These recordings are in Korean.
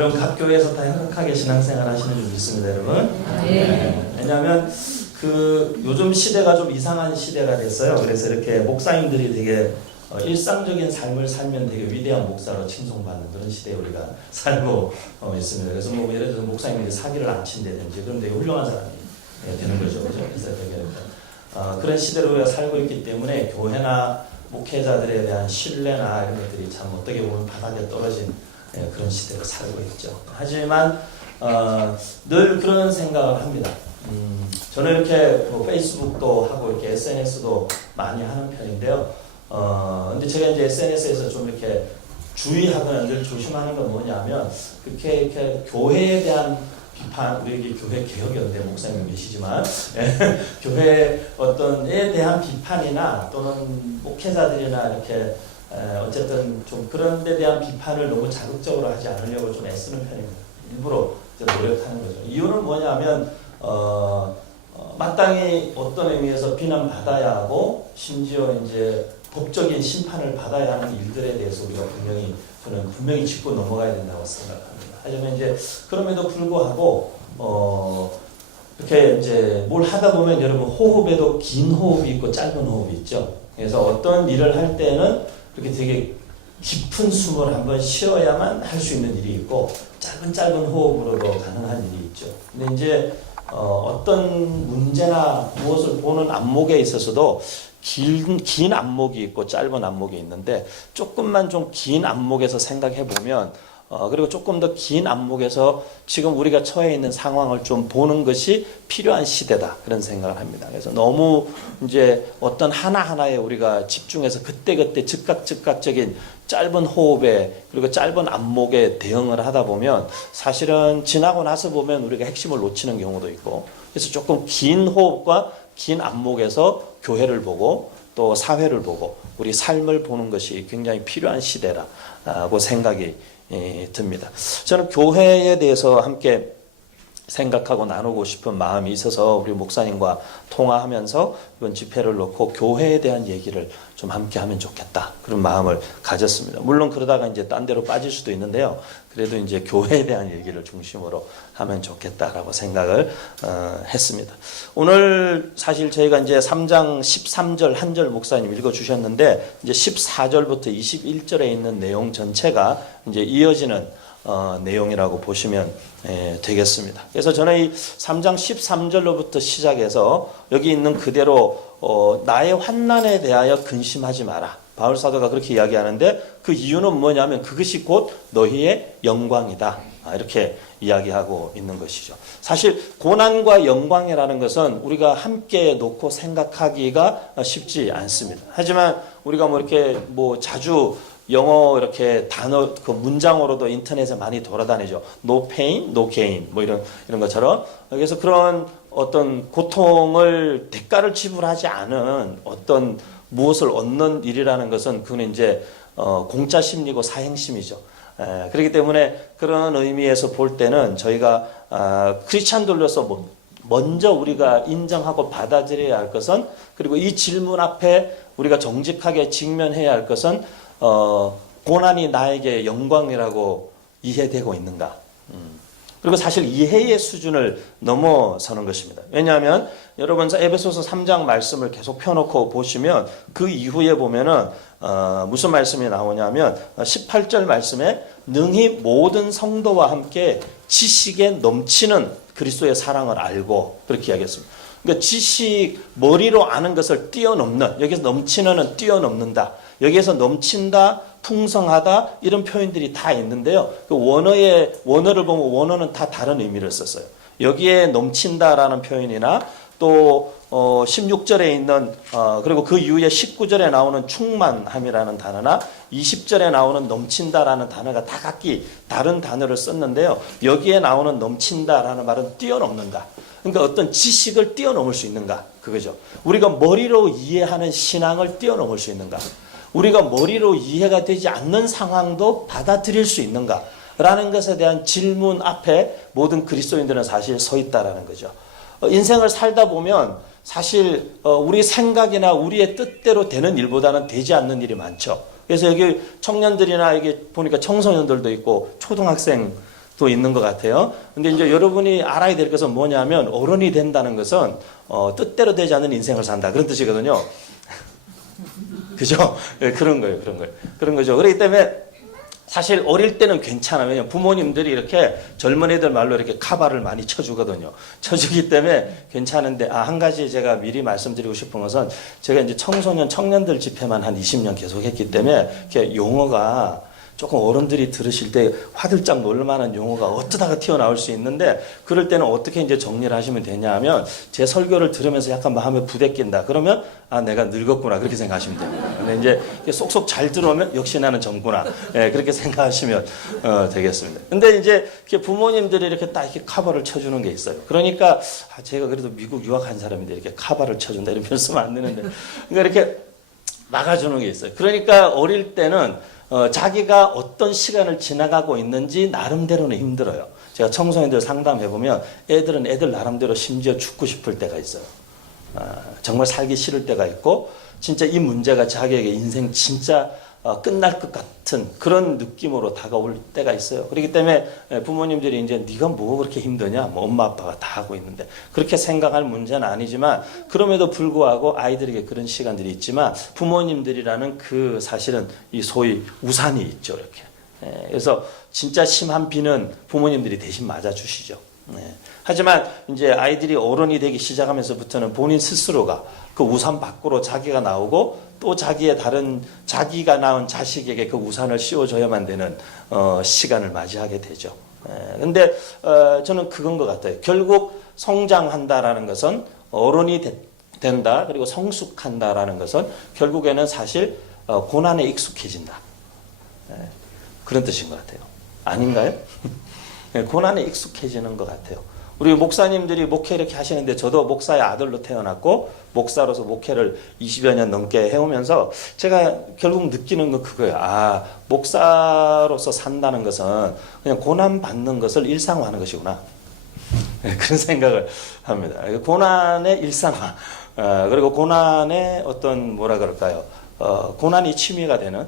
그럼 각 교회에서 다 행복하게 신앙생활 하시는 줄 믿습니다, 여러분. 네. 왜냐하면 그 요즘 시대가 좀 이상한 시대가 됐어요. 그래서 이렇게 목사님들이 되게 일상적인 삶을 살면 되게 위대한 목사로 칭송받는 그런 시대에 우리가 살고 있습니다. 그래서 뭐 예를 들어서 목사님들이 사기를 안 친다든지 그럼 되게 훌륭한 사람이 되는 거죠. 그죠? 그래서 되게 그런 시대로 우리가 살고 있기 때문에 교회나 목회자들에 대한 신뢰나 이런 것들이 참 어떻게 보면 바닥에 떨어진 그런 시대로 살고 있죠. 하지만 늘 그런 생각을 합니다. 저는 이렇게 뭐 페이스북도 하고 이렇게 SNS도 많이 하는 편인데요. 근데 제가 이제 SNS에서 좀 이렇게 주의하거나 늘 조심하는 건 뭐냐면, 이렇게 교회에 대한 비판, 우리 여기 교회 개혁연대 목사님 계시지만, 교회 어떤에 대한 비판이나 또는 목회자들이나 이렇게 어쨌든 좀 그런 데 대한 비판을 너무 자극적으로 하지 않으려고 좀 애쓰는 편입니다. 일부러 노력하는 거죠. 이유는 뭐냐면, 마땅히 어떤 의미에서 비난받아야 하고, 심지어 이제 법적인 심판을 받아야 하는 일들에 대해서 우리가 저는 분명히 짚고 넘어가야 된다고 생각합니다. 하지만 이제 그럼에도 불구하고 이렇게 이제 뭘 하다 보면 여러분 호흡에도 긴 호흡이 있고 짧은 호흡이 있죠. 그래서 어떤 일을 할 때는 그렇게 되게 깊은 숨을 한번 쉬어야만 할 수 있는 일이 있고 짧은 호흡으로도 가능한 일이 있죠. 근데 이제 어떤 문제나 무엇을 보는 안목에 있어서도 긴 안목이 있고 짧은 안목이 있는데, 조금만 좀 긴 안목에서 생각해 보면 그리고 조금 더 긴 안목에서 지금 우리가 처해 있는 상황을 좀 보는 것이 필요한 시대다, 그런 생각을 합니다. 그래서 너무 이제 어떤 하나하나에 우리가 집중해서 그때그때 즉각적인 짧은 호흡에 그리고 짧은 안목에 대응을 하다 보면 사실은 지나고 나서 보면 우리가 핵심을 놓치는 경우도 있고, 그래서 조금 긴 호흡과 긴 안목에서 교회를 보고 또 사회를 보고 우리 삶을 보는 것이 굉장히 필요한 시대라고 생각이 듭니다. 저는 교회에 대해서 함께 생각하고 나누고 싶은 마음이 있어서 우리 목사님과 통화하면서 이번 집회를 놓고 교회에 대한 얘기를 좀 함께 하면 좋겠다, 그런 마음을 가졌습니다. 물론 그러다가 이제 딴 데로 빠질 수도 있는데요. 그래도 이제 교회에 대한 얘기를 중심으로 하면 좋겠다라고 생각을 했습니다. 오늘 사실 저희가 이제 3장 13절 한 절 목사님 읽어주셨는데, 이제 14절부터 21절에 있는 내용 전체가 이제 이어지는 내용이라고 보시면 되겠습니다. 그래서 저는 이 3장 13절로부터 시작해서 여기 있는 그대로 나의 환난에 대하여 근심하지 마라, 바울 사도가 그렇게 이야기하는데, 그 이유는 뭐냐면 그것이 곧 너희의 영광이다, 이렇게 이야기하고 있는 것이죠. 사실 고난과 영광이라는 것은 우리가 함께 놓고 생각하기가 쉽지 않습니다. 하지만 우리가 뭐 이렇게 뭐 자주 영어 이렇게 단어 그 문장으로도 인터넷에 많이 돌아다니죠. No pain, no gain 뭐 이런 것처럼. 그래서 그런 어떤 고통을 대가를 지불하지 않은 어떤 무엇을 얻는 일이라는 것은 그건 이제 공짜 심리고 사행심이죠. 그렇기 때문에 그런 의미에서 볼 때는 저희가 크리스찬들로서 먼저 우리가 인정하고 받아들여야 할 것은, 그리고 이 질문 앞에 우리가 정직하게 직면해야 할 것은 고난이 나에게 영광이라고 이해되고 있는가. 그리고 사실 이해의 수준을 넘어서는 것입니다. 왜냐하면 여러분 에베소서 3장 말씀을 계속 펴놓고 보시면 그 이후에 보면은 무슨 말씀이 나오냐면 18절 말씀에 능히 모든 성도와 함께 지식에 넘치는 그리스도의 사랑을 알고, 그렇게 이야기했습니다. 그러니까 지식, 머리로 아는 것을 뛰어넘는, 여기서 넘치는은 뛰어넘는다, 여기에서 넘친다, 풍성하다, 이런 표현들이 다 있는데요. 그 원어를 보면 원어는 다 다른 의미를 썼어요. 여기에 넘친다라는 표현이나 또 16절에 있는 그리고 그 이후에 19절에 나오는 충만함이라는 단어나 20절에 나오는 넘친다라는 단어가 다 각기 다른 단어를 썼는데요. 여기에 나오는 넘친다라는 말은 뛰어넘는다. 그러니까 어떤 지식을 뛰어넘을 수 있는가, 그거죠. 우리가 머리로 이해하는 신앙을 뛰어넘을 수 있는가, 우리가 머리로 이해가 되지 않는 상황도 받아들일 수 있는가 라는 것에 대한 질문 앞에 모든 그리스도인들은 사실 서 있다라는 거죠. 인생을 살다 보면 사실 우리 생각이나 우리의 뜻대로 되는 일보다는 되지 않는 일이 많죠. 그래서 여기 청년들이나 여기 보니까 청소년들도 있고 초등학생들도 있는 것 같아요. 근데 이제 여러분이 알아야 될 것은 뭐냐면 어른이 된다는 것은 뜻대로 되지 않는 인생을 산다 그런 뜻이거든요. 그죠? 네, 그런 거예요. 그런 거죠. 그렇기 때문에 사실 어릴 때는 괜찮아요. 왜냐면 부모님들이 이렇게 젊은 애들 말로 이렇게 카바를 많이 쳐주거든요. 쳐주기 때문에 괜찮은데, 한 가지 제가 미리 말씀드리고 싶은 것은 제가 이제 청소년, 청년들 집회만 한 20년 계속 했기 때문에 이렇게 용어가 조금 어른들이 들으실 때 화들짝 놀만한 용어가 어쩌다가 튀어나올 수 있는데 그럴 때는 어떻게 이제 정리를 하시면 되냐 하면 제 설교를 들으면서 약간 마음에 부대낀다. 그러면 내가 늙었구나. 그렇게 생각하시면 됩니다. 근데 이제 쏙쏙 잘 들어오면 역시 나는 젊구나. 예, 그렇게 생각하시면 되겠습니다. 근데 이제 부모님들이 이렇게 딱 이렇게 카바를 쳐주는 게 있어요. 그러니까 제가 그래도 미국 유학한 사람인데 이렇게 카바를 쳐준다 이런 표현 쓰면 안 되는데 그러니까 이렇게 막아주는 게 있어요. 그러니까 어릴 때는 자기가 어떤 시간을 지나가고 있는지 나름대로는 힘들어요. 제가 청소년들 상담해보면 애들은 애들 나름대로 심지어 죽고 싶을 때가 있어요. 정말 살기 싫을 때가 있고 진짜 이 문제가 자기에게 인생 진짜 끝날 것 같은 그런 느낌으로 다가올 때가 있어요. 그렇기 때문에 부모님들이 이제 네가 뭐 그렇게 힘드냐? 뭐 엄마 아빠가 다 하고 있는데 그렇게 생각할 문제는 아니지만 그럼에도 불구하고 아이들에게 그런 시간들이 있지만 부모님들이라는 그 사실은 이 소위 우산이 있죠. 이렇게. 그래서 진짜 심한 비는 부모님들이 대신 맞아주시죠. 하지만 이제 아이들이 어른이 되기 시작하면서부터는 본인 스스로가 그 우산 밖으로 자기가 나오고 또 자기가 낳은 자식에게 그 우산을 씌워줘야만 되는 시간을 맞이하게 되죠. 근데 저는 그건 것 같아요. 결국 성장한다라는 것은 어른이 된다 그리고 성숙한다라는 것은 결국에는 사실 고난에 익숙해진다. 그런 뜻인 것 같아요. 아닌가요? 고난에 익숙해지는 것 같아요. 우리 목사님들이 목회 이렇게 하시는데 저도 목사의 아들로 태어났고 목사로서 목회를 20여 년 넘게 해오면서 제가 결국 느끼는 건 그거예요. 목사로서 산다는 것은 그냥 고난 받는 것을 일상화하는 것이구나. 그런 생각을 합니다. 고난의 일상화. 그리고 고난의 어떤 뭐라 그럴까요? 고난이 취미가 되는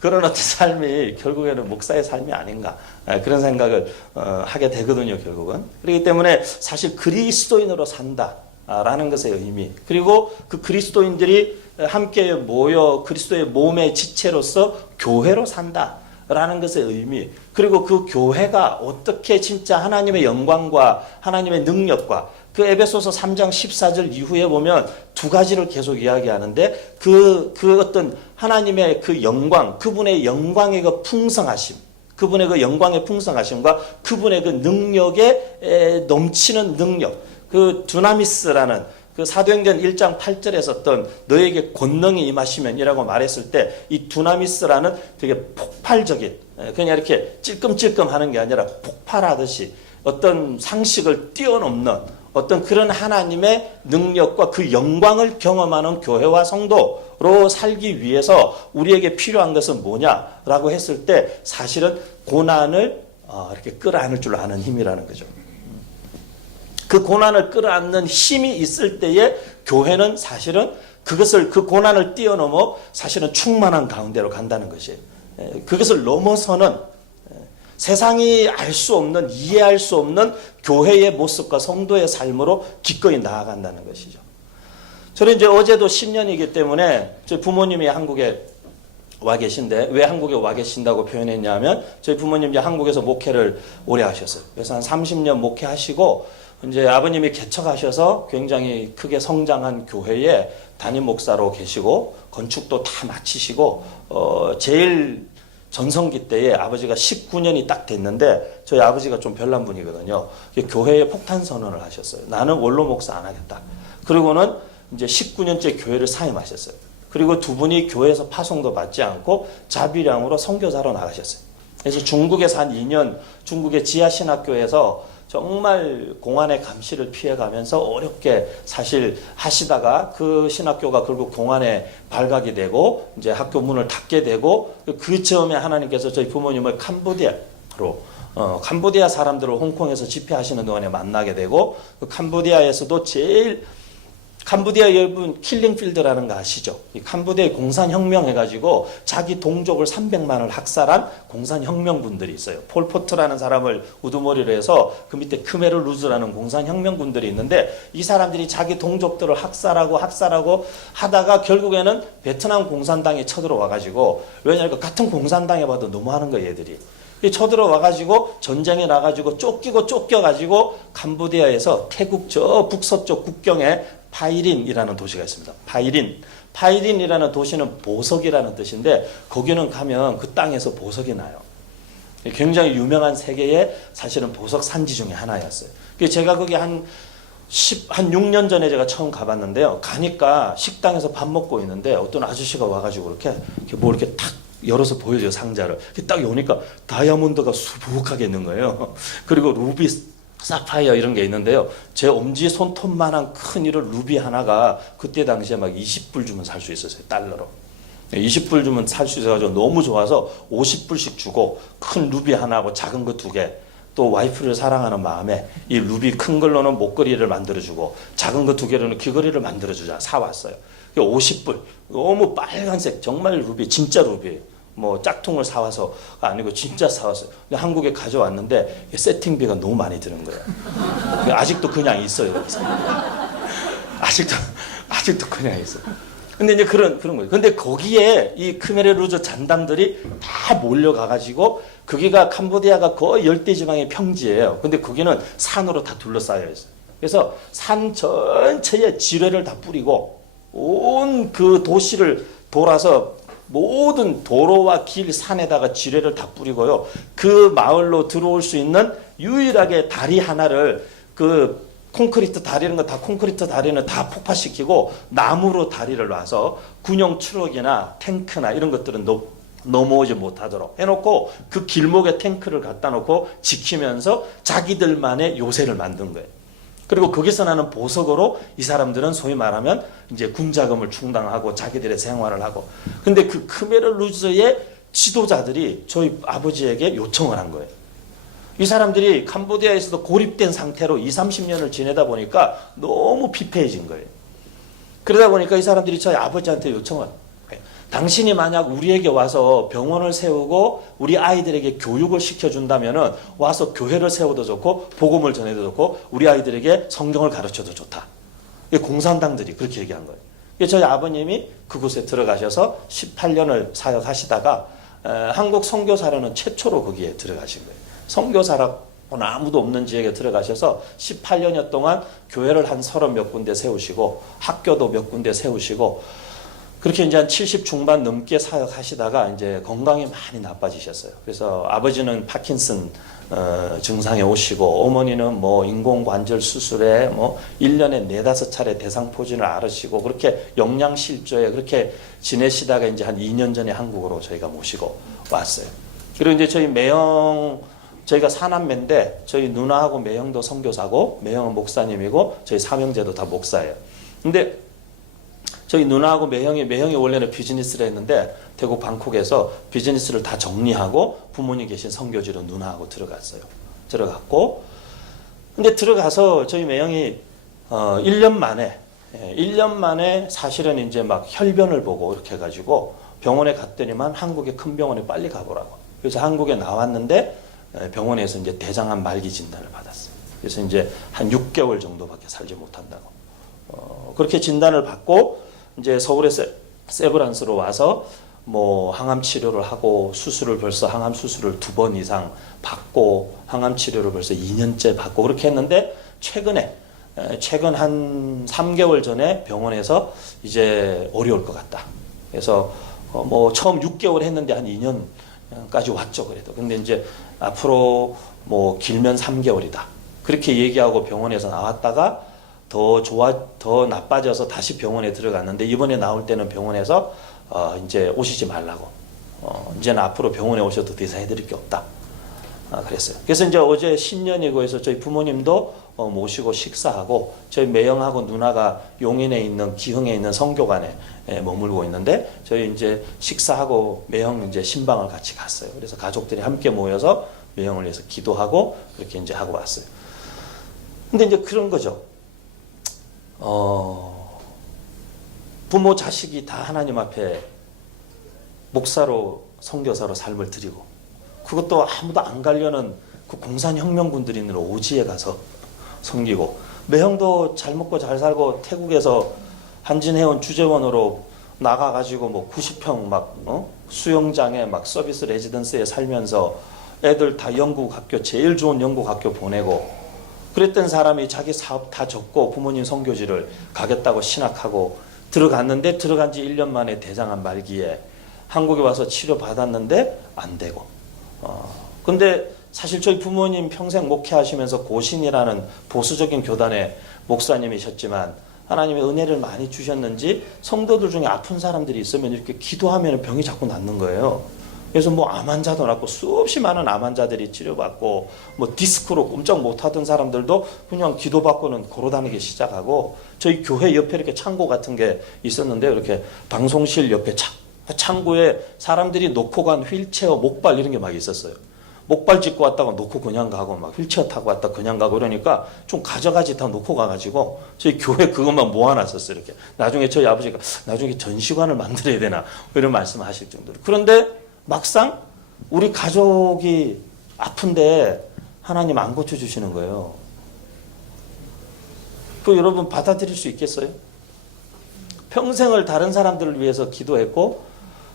그런 어떤 삶이 결국에는 목사의 삶이 아닌가 그런 생각을 하게 되거든요. 결국은. 그렇기 때문에 사실 그리스도인으로 산다라는 것의 의미 그리고 그 그리스도인들이 함께 모여 그리스도의 몸의 지체로서 교회로 산다라는 것의 의미 그리고 그 교회가 어떻게 진짜 하나님의 영광과 하나님의 능력과 그 에베소서 3장 14절 이후에 보면 두 가지를 계속 이야기하는데 그 어떤 하나님의 그 영광, 그분의 영광의 그 풍성하심, 그분의 그 영광의 풍성하심과 그분의 그 능력에 넘치는 능력, 그 두나미스라는 그 사도행전 1장 8절에 썼던 너에게 권능이 임하시면이라고 말했을 때 이 두나미스라는 되게 폭발적인 그냥 이렇게 찔끔찔끔 하는 게 아니라 폭발하듯이 어떤 상식을 뛰어넘는 어떤 그런 하나님의 능력과 그 영광을 경험하는 교회와 성도로 살기 위해서 우리에게 필요한 것은 뭐냐라고 했을 때 사실은 고난을 이렇게 끌어안을 줄 아는 힘이라는 거죠. 그 고난을 끌어안는 힘이 있을 때에 교회는 사실은 그 고난을 뛰어넘어 사실은 충만한 가운데로 간다는 것이에요. 그것을 넘어서는 세상이 알 수 없는 이해할 수 없는 교회의 모습과 성도의 삶으로 기꺼이 나아간다는 것이죠. 저는 이제 어제도 신년이기 때문에 저희 부모님이 한국에 와 계신데 왜 한국에 와 계신다고 표현했냐면 저희 부모님이 이제 한국에서 목회를 오래 하셨어요. 그래서 한 30년 목회하시고 이제 아버님이 개척하셔서 굉장히 크게 성장한 교회에 담임 목사로 계시고 건축도 다 마치시고 제일 전성기 때에 아버지가 19년이 딱 됐는데 저희 아버지가 좀 별난 분이거든요. 교회에 폭탄 선언을 하셨어요. 나는 원로 목사 안 하겠다. 그리고는 이제 19년째 교회를 사임하셨어요. 그리고 두 분이 교회에서 파송도 받지 않고 자비량으로 선교사로 나가셨어요. 그래서 중국에서 한 2년 중국의 지하신학교에서 정말 공안의 감시를 피해가면서 어렵게 사실 하시다가 그 신학교가 결국 공안에 발각이 되고 이제 학교 문을 닫게 되고 그 즈음에 하나님께서 저희 부모님을 캄보디아로 캄보디아 사람들을 홍콩에서 집회하시는 동안에 만나게 되고 그 캄보디아에서도 제일 캄보디아 여러분 킬링필드라는 거 아시죠? 이 캄보디아의 공산혁명 해가지고 자기 동족을 300만을 학살한 공산혁명군들이 있어요. 폴포트라는 사람을 우두머리로 해서 그 밑에 크메르 루즈라는 공산혁명군들이 있는데 이 사람들이 자기 동족들을 학살하고 하다가 결국에는 베트남 공산당에 쳐들어와가지고 왜냐하면 같은 공산당에 봐도 너무하는 거예요 얘들이. 쳐들어와가지고 전쟁에 나가지고 쫓겨가지고 캄보디아에서 태국 저 북서쪽 국경에 파이린이라는 도시가 있습니다. 파이린이라는 도시는 보석이라는 뜻인데 거기는 가면 그 땅에서 보석이 나요. 굉장히 유명한 세계의 사실은 보석 산지 중에 하나였어요. 제가 거기 한 6년 전에 제가 처음 가봤는데요. 가니까 식당에서 밥 먹고 있는데 어떤 아저씨가 와가지고 이렇게 탁 열어서 보여줘요, 상자를. 딱 오니까 다이아몬드가 수북하게 있는 거예요. 그리고 루비, 사파이어 이런 게 있는데요. 제 엄지 손톱만한 큰 이런 루비 하나가 그때 당시에 막 20불 주면 살 수 있었어요, 달러로. 20불 주면 살 수 있어가지고 너무 좋아서 50불씩 주고 큰 루비 하나하고 작은 거 2개. 또 와이프를 사랑하는 마음에 이 루비 큰 걸로는 목걸이를 만들어주고 작은 거 2개로는 귀걸이를 만들어주자 사왔어요. 50불. 너무 빨간색 정말 루비, 진짜 루비예요. 뭐 짝퉁을 사와서 아니고 진짜 사왔어요. 근데 한국에 가져왔는데 세팅비가 너무 많이 드는 거예요. 아직도 그냥 있어요. 그래서. 아직도 그냥 있어요. 근데 이제 그런 거예요. 근데 거기에 이 크메르 루즈 잔당들이 다 몰려가가지고 거기가 캄보디아가 거의 열대지방의 평지예요. 근데 거기는 산으로 다 둘러싸여 있어요. 그래서 산 전체에 지뢰를 다 뿌리고 온 그 도시를 돌아서 모든 도로와 길, 산에다가 지뢰를 다 뿌리고요. 그 마을로 들어올 수 있는 유일하게 다리 하나를 그 콘크리트 다리는 거 다 콘크리트 다리는 다 폭파시키고 나무로 다리를 놔서 군용 트럭이나 탱크나 이런 것들은 넘어오지 못하도록 해놓고 그 길목에 탱크를 갖다 놓고 지키면서 자기들만의 요새를 만든 거예요. 그리고 거기서 나는 보석으로 이 사람들은 소위 말하면 이제 군자금을 충당하고 자기들의 생활을 하고. 근데 그 크메르 루즈의 지도자들이 저희 아버지에게 요청을 한 거예요. 이 사람들이 캄보디아에서도 고립된 상태로 20-30년을 지내다 보니까 너무 피폐해진 거예요. 그러다 보니까 이 사람들이 저희 아버지한테 요청을 당신이 만약 우리에게 와서 병원을 세우고 우리 아이들에게 교육을 시켜준다면 와서 교회를 세워도 좋고 복음을 전해도 좋고 우리 아이들에게 성경을 가르쳐도 좋다. 공산당들이 그렇게 얘기한 거예요. 저희 아버님이 그곳에 들어가셔서 18년을 사역하시다가 한국 선교사로는 최초로 거기에 들어가신 거예요. 선교사라고는 아무도 없는 지역에 들어가셔서 18년여 동안 교회를 한 30몇 군데 세우시고 학교도 몇 군데 세우시고 그렇게 이제 한 70 중반 넘게 사역하시다가 이제 건강이 많이 나빠지셨어요. 그래서 아버지는 파킨슨 증상에 오시고 어머니는 뭐 인공관절 수술에 뭐 1년에 4-5차례 대상포진을 앓으시고 그렇게 영양실조에 그렇게 지내시다가 이제 한 2년 전에 한국으로 저희가 모시고 왔어요. 그리고 이제 저희 매형 저희가 사남매인데 저희 누나하고 매형도 선교사고 매형은 목사님이고 저희 삼형제도 다 목사예요. 근데 저희 누나하고 매형이 원래는 비즈니스를 했는데 태국 방콕에서 비즈니스를 다 정리하고 부모님 계신 선교지로 누나하고 들어갔고 근데 들어가서 저희 매형이 1년 만에 사실은 이제 막 혈변을 보고 이렇게 해가지고 병원에 갔더니만 한국의 큰 병원에 빨리 가보라고. 그래서 한국에 나왔는데 병원에서 이제 대장암 말기 진단을 받았어요. 그래서 이제 한 6개월 정도밖에 살지 못한다고. 그렇게 진단을 받고 이제 서울의 세브란스로 와서 뭐 항암 치료를 하고 수술을 벌써 항암 수술을 2번 이상 받고 항암 치료를 벌써 2년째 받고 그렇게 했는데 최근 한 3개월 전에 병원에서 이제 어려울 것 같다. 그래서 뭐 처음 6개월 했는데 한 2년까지 왔죠. 그래도 근데 이제 앞으로 뭐 길면 3개월이다. 그렇게 얘기하고 병원에서 나왔다가 더 나빠져서 다시 병원에 들어갔는데 이번에 나올 때는 병원에서 이제 오시지 말라고. 이제는 앞으로 병원에 오셔도 더 이상 해드릴 게 없다. 그랬어요. 그래서 이제 어제 신년이고 해서 저희 부모님도 모시고 식사하고 저희 매형하고 누나가 용인에 있는 기흥에 있는 성교관에 머물고 있는데 저희 이제 식사하고 매형 이제 신방을 같이 갔어요. 그래서 가족들이 함께 모여서 매형을 위해서 기도하고 그렇게 이제 하고 왔어요. 근데 이제 그런 거죠. 부모 자식이 다 하나님 앞에 목사로 선교사로 삶을 드리고, 그것도 아무도 안 가려는 그 공산혁명군들이 있는 오지에 가서 섬기고, 매형도 잘 먹고 잘 살고 태국에서 한진해운 주재원으로 나가가지고 뭐 90평 막 수영장에 막 서비스 레지던스에 살면서 애들 다 영국 학교, 제일 좋은 영국 학교 보내고, 그랬던 사람이 자기 사업 다 접고 부모님 선교지를 가겠다고 신학하고 들어갔는데, 들어간 지 1년 만에 대장암 말기에 한국에 와서 치료 받았는데 안 되고. 근데 사실 저희 부모님 평생 목회하시면서 고신이라는 보수적인 교단의 목사님이셨지만 하나님의 은혜를 많이 주셨는지 성도들 중에 아픈 사람들이 있으면 이렇게 기도하면 병이 자꾸 낫는 거예요. 그래서 뭐 암 환자도 낫고 수없이 많은 암 환자들이 치료받고, 뭐 디스크로 꼼짝 못하던 사람들도 그냥 기도받고는 걸어다니기 시작하고, 저희 교회 옆에 이렇게 창고 같은 게 있었는데, 이렇게 방송실 옆에 창고에 사람들이 놓고 간 휠체어, 목발 이런 게 막 있었어요. 목발 짚고 왔다가 놓고 그냥 가고, 막 휠체어 타고 왔다 그냥 가고, 그러니까 좀 가져가지 다 놓고 가가지고 저희 교회 그것만 모아놨었어요. 이렇게 나중에 저희 아버지가 나중에 전시관을 만들어야 되나 이런 말씀하실 정도로. 그런데 막상 우리 가족이 아픈데 하나님 안 고쳐주시는 거예요. 그 여러분 받아들일 수 있겠어요? 평생을 다른 사람들을 위해서 기도했고,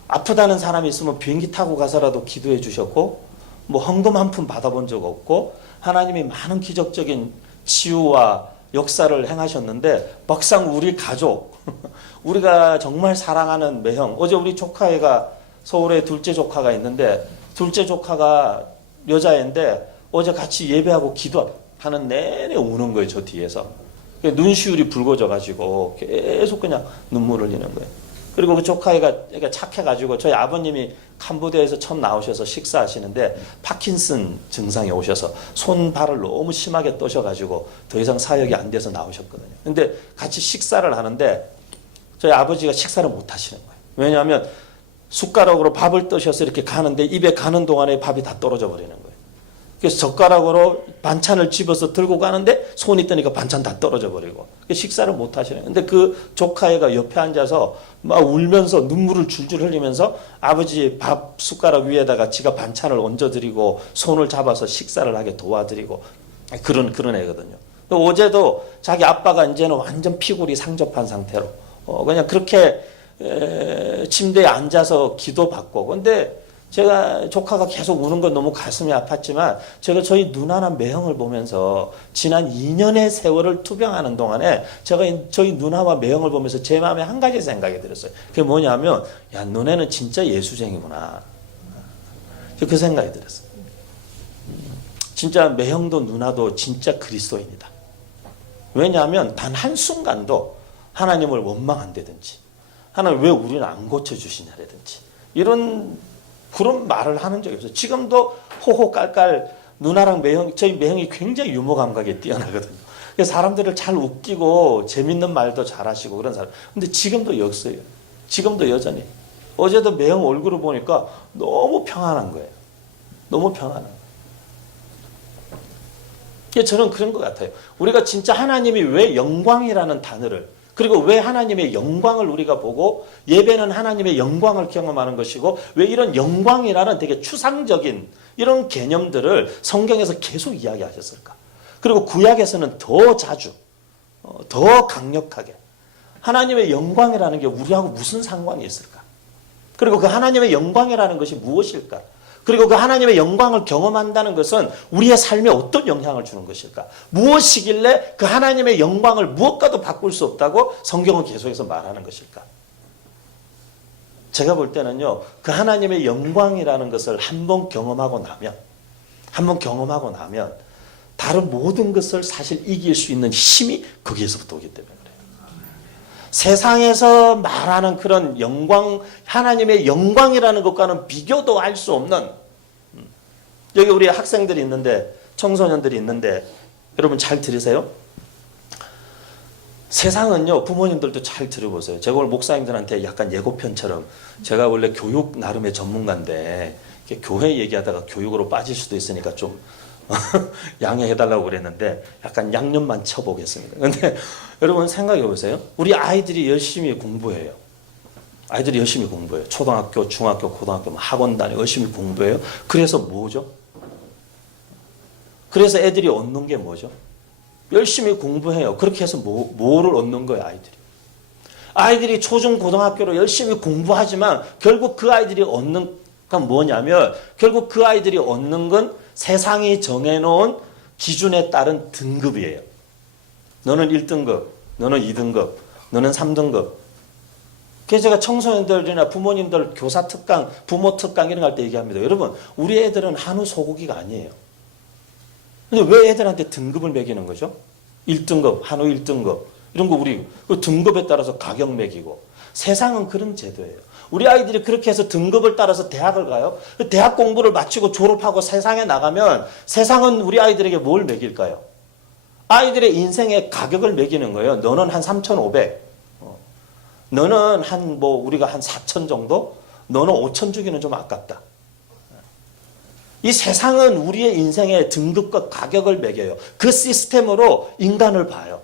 아프다는 사람이 있으면 비행기 타고 가서라도 기도해 주셨고, 뭐 헌금 한 푼 받아본 적 없고, 하나님이 많은 기적적인 치유와 역사를 행하셨는데, 막상 우리 가족, 우리가 정말 사랑하는 매형, 어제 우리 조카애가 서울에 둘째 조카가 있는데, 둘째 조카가 여자애인데 어제 같이 예배하고 기도하는 내내 우는 거예요. 저 뒤에서 눈시울이 붉어져가지고 계속 그냥 눈물을 흘리는 거예요. 그리고 그 조카애가 착해가지고 저희 아버님이 캄보디아에서 처음 나오셔서 식사하시는데 파킨슨 증상이 오셔서 손발을 너무 심하게 떠셔가지고 더 이상 사역이 안 돼서 나오셨거든요. 근데 같이 식사를 하는데 저희 아버지가 식사를 못 하시는 거예요. 왜냐하면 숟가락으로 밥을 떠셔서 이렇게 가는데 입에 가는 동안에 밥이 다 떨어져 버리는 거예요. 그래서 젓가락으로 반찬을 집어서 들고 가는데 손이 뜨니까 반찬 다 떨어져 버리고 식사를 못 하시는 거예요. 근데 그 조카애가 옆에 앉아서 막 울면서 눈물을 줄줄 흘리면서 아버지 밥 숟가락 위에다가 지가 반찬을 얹어드리고 손을 잡아서 식사를 하게 도와드리고 그런 애거든요. 어제도 자기 아빠가 이제는 완전 피골이 상접한 상태로 그냥 그렇게 침대에 앉아서 기도받고, 근데 제가 조카가 계속 우는 건 너무 가슴이 아팠지만 제가 저희 누나나 매형을 보면서 지난 2년의 세월을 투병하는 동안에 제가 저희 누나와 매형을 보면서 제 마음에 한 가지 생각이 들었어요. 그게 뭐냐면, 야, 너네는 진짜 예수쟁이구나. 그 생각이 들었어요. 진짜 매형도 누나도 진짜 그리스도인이다. 왜냐하면 단 한순간도 하나님을 원망한다든지 하나님 왜 우리는 안 고쳐주시냐라든지 그런 말을 하는 적이 없어요. 지금도 호호 깔깔 누나랑 매형, 저희 매형이 굉장히 유머 감각에 뛰어나거든요. 그래서 사람들을 잘 웃기고 재밌는 말도 잘하시고 그런 사람. 근데 지금도 역서요. 지금도 여전히. 어제도 매형 얼굴을 보니까 너무 평안한 거예요. 너무 평안한 거예요. 저는 그런 것 같아요. 우리가 진짜 하나님이 왜 영광이라는 단어를, 그리고 왜 하나님의 영광을 우리가 보고 예배는 하나님의 영광을 경험하는 것이고, 왜 이런 영광이라는 되게 추상적인 이런 개념들을 성경에서 계속 이야기하셨을까? 그리고 구약에서는 더 자주, 더 강력하게 하나님의 영광이라는 게 우리하고 무슨 상관이 있을까? 그리고 그 하나님의 영광이라는 것이 무엇일까? 그리고 그 하나님의 영광을 경험한다는 것은 우리의 삶에 어떤 영향을 주는 것일까? 무엇이길래 그 하나님의 영광을 무엇과도 바꿀 수 없다고 성경은 계속해서 말하는 것일까? 제가 볼 때는요, 그 하나님의 영광이라는 것을 한번 경험하고 나면 다른 모든 것을 사실 이길 수 있는 힘이 거기에서부터 오기 때문에 그래요. 세상에서 말하는 그런 영광, 하나님의 영광이라는 것과는 비교도 할 수 없는, 여기 우리 학생들이 있는데, 청소년들이 있는데, 여러분 잘 들으세요. 세상은요, 부모님들도 잘 들어보세요. 제가 오늘 목사님들한테 약간 예고편처럼, 제가 원래 교육 나름의 전문가인데 교회 얘기하다가 교육으로 빠질 수도 있으니까 좀 양해해달라고 그랬는데 약간 양념만 쳐보겠습니다. 근데 여러분 생각해 보세요. 우리 아이들이 열심히 공부해요. 아이들이 열심히 공부해요. 초등학교, 중학교, 고등학교 학원 다니고 열심히 공부해요. 그래서 뭐죠? 그래서 애들이 얻는 게 뭐죠? 열심히 공부해요. 그렇게 해서 뭐를 얻는 거예요, 아이들이? 아이들이 초중 고등학교로 열심히 공부하지만 결국 그 아이들이 얻는 건 뭐냐면 결국 그 아이들이 얻는 건 세상이 정해놓은 기준에 따른 등급이에요. 너는 1등급, 너는 2등급, 너는 3등급. 그래서 제가 청소년들이나 부모님들 교사 특강, 부모 특강 이런 거 할 때 얘기합니다. 여러분, 우리 애들은 한우 소고기가 아니에요. 근데 왜 애들한테 등급을 매기는 거죠? 1등급, 한우 1등급. 이런 거 우리 그 등급에 따라서 가격 매기고. 세상은 그런 제도예요. 우리 아이들이 그렇게 해서 등급을 따라서 대학을 가요. 대학 공부를 마치고 졸업하고 세상에 나가면 세상은 우리 아이들에게 뭘 매길까요? 아이들의 인생의 가격을 매기는 거예요. 너는 한 3,500. 너는 우리가 한 4,000 정도? 너는 5,000 주기는 좀 아깝다. 이 세상은 우리의 인생의 등급과 가격을 매겨요. 그 시스템으로 인간을 봐요.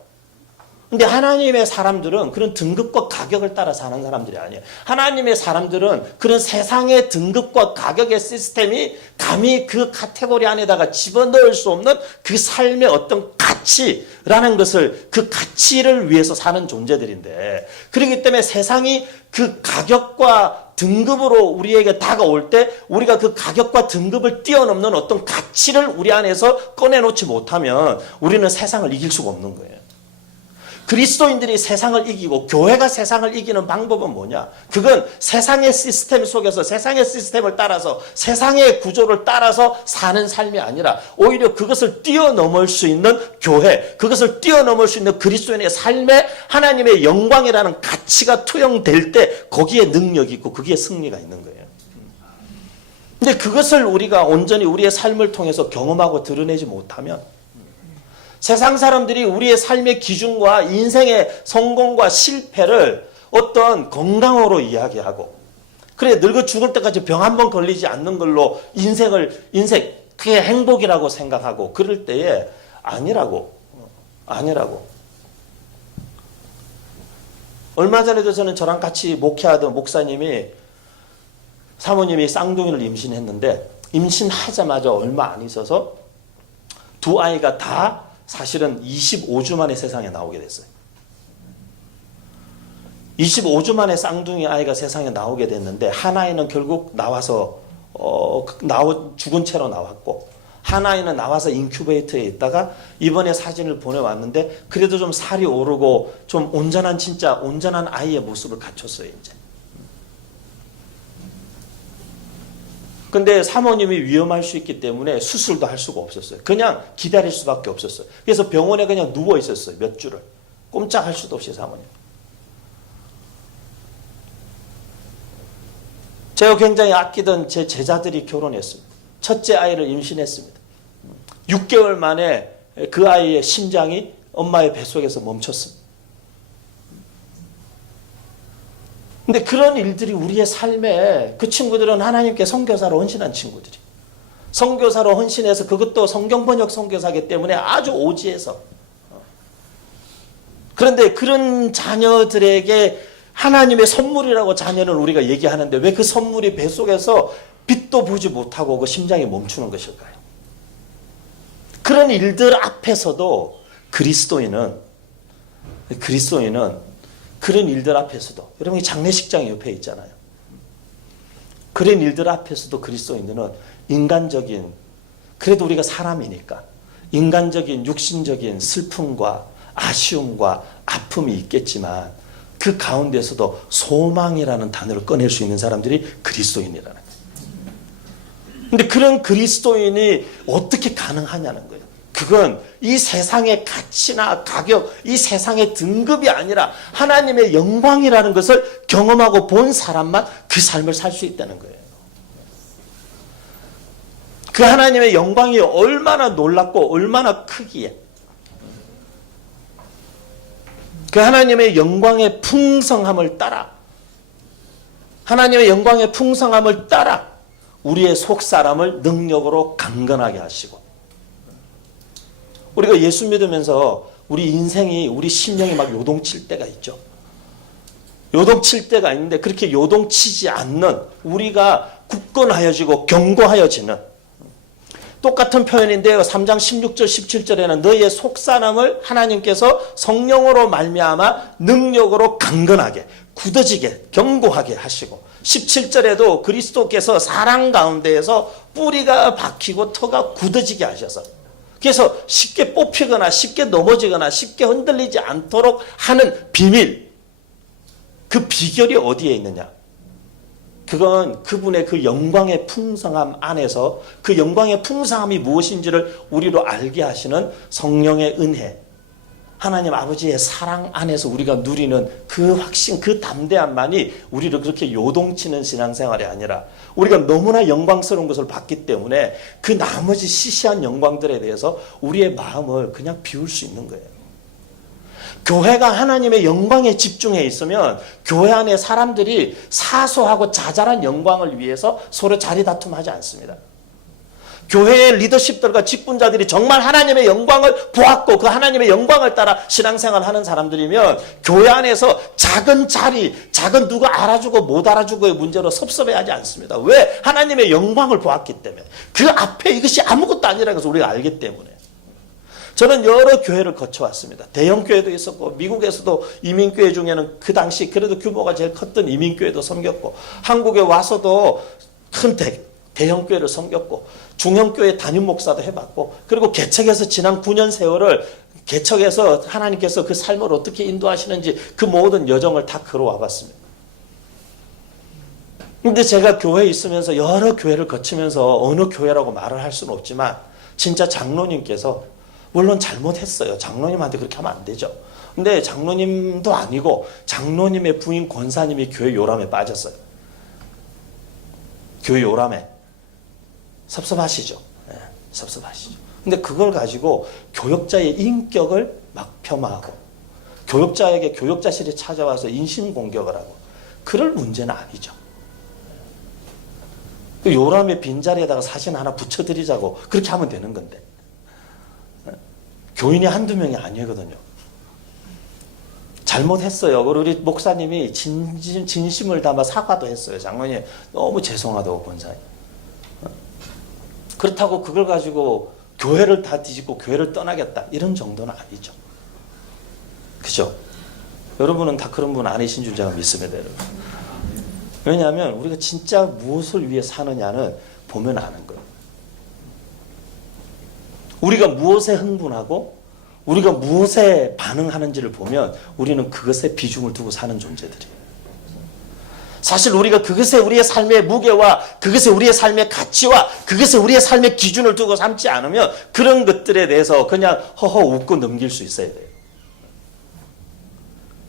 근데 하나님의 사람들은 그런 등급과 가격을 따라 사는 사람들이 아니에요. 하나님의 사람들은 그런 세상의 등급과 가격의 시스템이 감히 그 카테고리 안에다가 집어넣을 수 없는 그 삶의 어떤 가치라는 것을 그 가치를 위해서 사는 존재들인데 그렇기 때문에 세상이 그 가격과 등급으로 우리에게 다가올 때 우리가 그 가격과 등급을 뛰어넘는 어떤 가치를 우리 안에서 꺼내놓지 못하면 우리는 세상을 이길 수가 없는 거예요. 그리스도인들이 세상을 이기고 교회가 세상을 이기는 방법은 뭐냐? 그건 세상의 시스템 속에서 세상의 시스템을 따라서 세상의 구조를 따라서 사는 삶이 아니라 오히려 그것을 뛰어넘을 수 있는 교회, 그것을 뛰어넘을 수 있는 그리스도인의 삶에 하나님의 영광이라는 가치가 투영될 때 거기에 능력이 있고 거기에 승리가 있는 거예요. 근데 그것을 우리가 온전히 우리의 삶을 통해서 경험하고 드러내지 못하면 세상 사람들이 우리의 삶의 기준과 인생의 성공과 실패를 어떤 건강으로 이야기하고 그래 늙어 죽을 때까지 병 한 번 걸리지 않는 걸로 인생 그게 행복이라고 생각하고 그럴 때에 아니라고. 얼마 전에도 저랑 같이 목회하던 목사님이 사모님이 쌍둥이를 임신했는데 임신하자마자 얼마 안 있어서 두 아이가 다 사실은 25주 만에 세상에 나오게 됐어요. 25주 만에 쌍둥이 아이가 세상에 나오게 됐는데 한 아이는 결국 나와서 죽은 채로 나왔고 한 아이는 나와서 인큐베이터에 있다가 이번에 사진을 보내왔는데 그래도 좀 살이 오르고 좀 온전한 아이의 모습을 갖췄어요. 이제. 근데 사모님이 위험할 수 있기 때문에 수술도 할 수가 없었어요. 그냥 기다릴 수밖에 없었어요. 그래서 병원에 그냥 누워 있었어요. 몇 주를. 꼼짝할 수도 없이 사모님. 제가 굉장히 아끼던 제 제자들이 결혼했습니다. 첫째 아이를 임신했습니다. 6개월 만에 그 아이의 심장이 엄마의 뱃속에서 멈췄습니다. 근데 그런 일들이 우리의 삶에 그 친구들은 하나님께 선교사로 헌신한 친구들이. 선교사로 헌신해서 그것도 성경번역 선교사이기 때문에 아주 오지해서. 그런데 그런 자녀들에게 하나님의 선물이라고 자녀는 우리가 얘기하는데 왜 그 선물이 뱃속에서 빛도 보지 못하고 그 심장이 멈추는 것일까요? 그런 일들 앞에서도 그리스도인은 그런 일들 앞에서도 여러분이 장례식장 옆에 있잖아요. 그런 일들 앞에서도 그리스도인들은 인간적인 그래도 우리가 사람이니까 인간적인 육신적인 슬픔과 아쉬움과 아픔이 있겠지만 그 가운데서도 소망이라는 단어를 꺼낼 수 있는 사람들이 그리스도인이라는 거예요. 근데 그런 그리스도인이 어떻게 가능하냐는 거예요. 그건 이 세상의 가치나 가격, 이 세상의 등급이 아니라 하나님의 영광이라는 것을 경험하고 본 사람만 그 삶을 살 수 있다는 거예요. 그 하나님의 영광이 얼마나 놀랍고 얼마나 크기에 그 하나님의 영광의 풍성함을 따라 하나님의 영광의 풍성함을 따라 우리의 속사람을 능력으로 강건하게 하시고 우리가 예수 믿으면서 우리 인생이, 우리 심령이 막 요동칠 때가 있죠. 요동칠 때가 있는데 그렇게 요동치지 않는, 우리가 굳건하여지고 견고하여지는, 똑같은 표현인데요. 3장 16절 17절에는 너희의 속사람을 하나님께서 성령으로 말미암아 능력으로 강건하게, 굳어지게, 견고하게 하시고, 17절에도 그리스도께서 사랑 가운데에서 뿌리가 박히고 터가 굳어지게 하셔서, 그래서 쉽게 뽑히거나 쉽게 넘어지거나 쉽게 흔들리지 않도록 하는 비밀, 그 비결이 어디에 있느냐? 그건 그분의 그 영광의 풍성함 안에서, 그 영광의 풍성함이 무엇인지를 우리로 알게 하시는 성령의 은혜, 하나님 아버지의 사랑 안에서 우리가 누리는 그 확신, 그 담대함만이 우리를 그렇게 요동치는 신앙생활이 아니라, 우리가 너무나 영광스러운 것을 봤기 때문에 그 나머지 시시한 영광들에 대해서 우리의 마음을 그냥 비울 수 있는 거예요. 교회가 하나님의 영광에 집중해 있으면 교회 안에 사람들이 사소하고 자잘한 영광을 위해서 서로 자리 다툼하지 않습니다. 교회의 리더십들과 직분자들이 정말 하나님의 영광을 보았고 그 하나님의 영광을 따라 신앙생활을 하는 사람들이면 교회 안에서 작은 자리, 작은 누가 알아주고 못 알아주고의 문제로 섭섭해하지 않습니다. 왜? 하나님의 영광을 보았기 때문에. 그 앞에 이것이 아무것도 아니라는 것을 우리가 알기 때문에. 저는 여러 교회를 거쳐왔습니다. 대형 교회도 있었고, 미국에서도 이민교회 중에는 그 당시 그래도 규모가 제일 컸던 이민교회도 섬겼고, 한국에 와서도 큰 대형 교회를 섬겼고, 중형교회 담임 목사도 해봤고, 그리고 개척에서 지난 9년 세월을 개척해서 하나님께서 그 삶을 어떻게 인도하시는지 그 모든 여정을 다 걸어와 봤습니다. 근데 제가 교회에 있으면서 여러 교회를 거치면서 어느 교회라고 말을 할 수는 없지만, 진짜 장로님께서 물론 잘못했어요. 장로님한테 그렇게 하면 안 되죠. 근데 장로님도 아니고 장로님의 부인 권사님이 교회 요람에 빠졌어요. 교회 요람에. 섭섭하시죠. 네, 섭섭하시죠. 근데 그걸 가지고 교역자의 인격을 막 폄하하고, 교역자에게 교역자실에 찾아와서 인신공격을 하고, 그럴 문제는 아니죠. 요람의 빈자리에다가 사진 하나 붙여드리자고 그렇게 하면 되는 건데, 교인이 한두 명이 아니거든요. 잘못했어요. 우리 목사님이 진심을 담아 사과도 했어요. 장로님 너무 죄송하다고, 권사님. 그렇다고 그걸 가지고 교회를 다 뒤집고 교회를 떠나겠다, 이런 정도는 아니죠. 그죠? 여러분은 다 그런 분 아니신 줄 제가 믿습니다. 여러분. 왜냐하면 우리가 진짜 무엇을 위해 사느냐는 보면 아는 거예요. 우리가 무엇에 흥분하고 우리가 무엇에 반응하는지를 보면 우리는 그것에 비중을 두고 사는 존재들이에요. 사실 우리가 그것에 우리의 삶의 무게와 그것에 우리의 삶의 가치와 그것에 우리의 삶의 기준을 두고 삼지 않으면 그런 것들에 대해서 그냥 허허 웃고 넘길 수 있어야 돼요.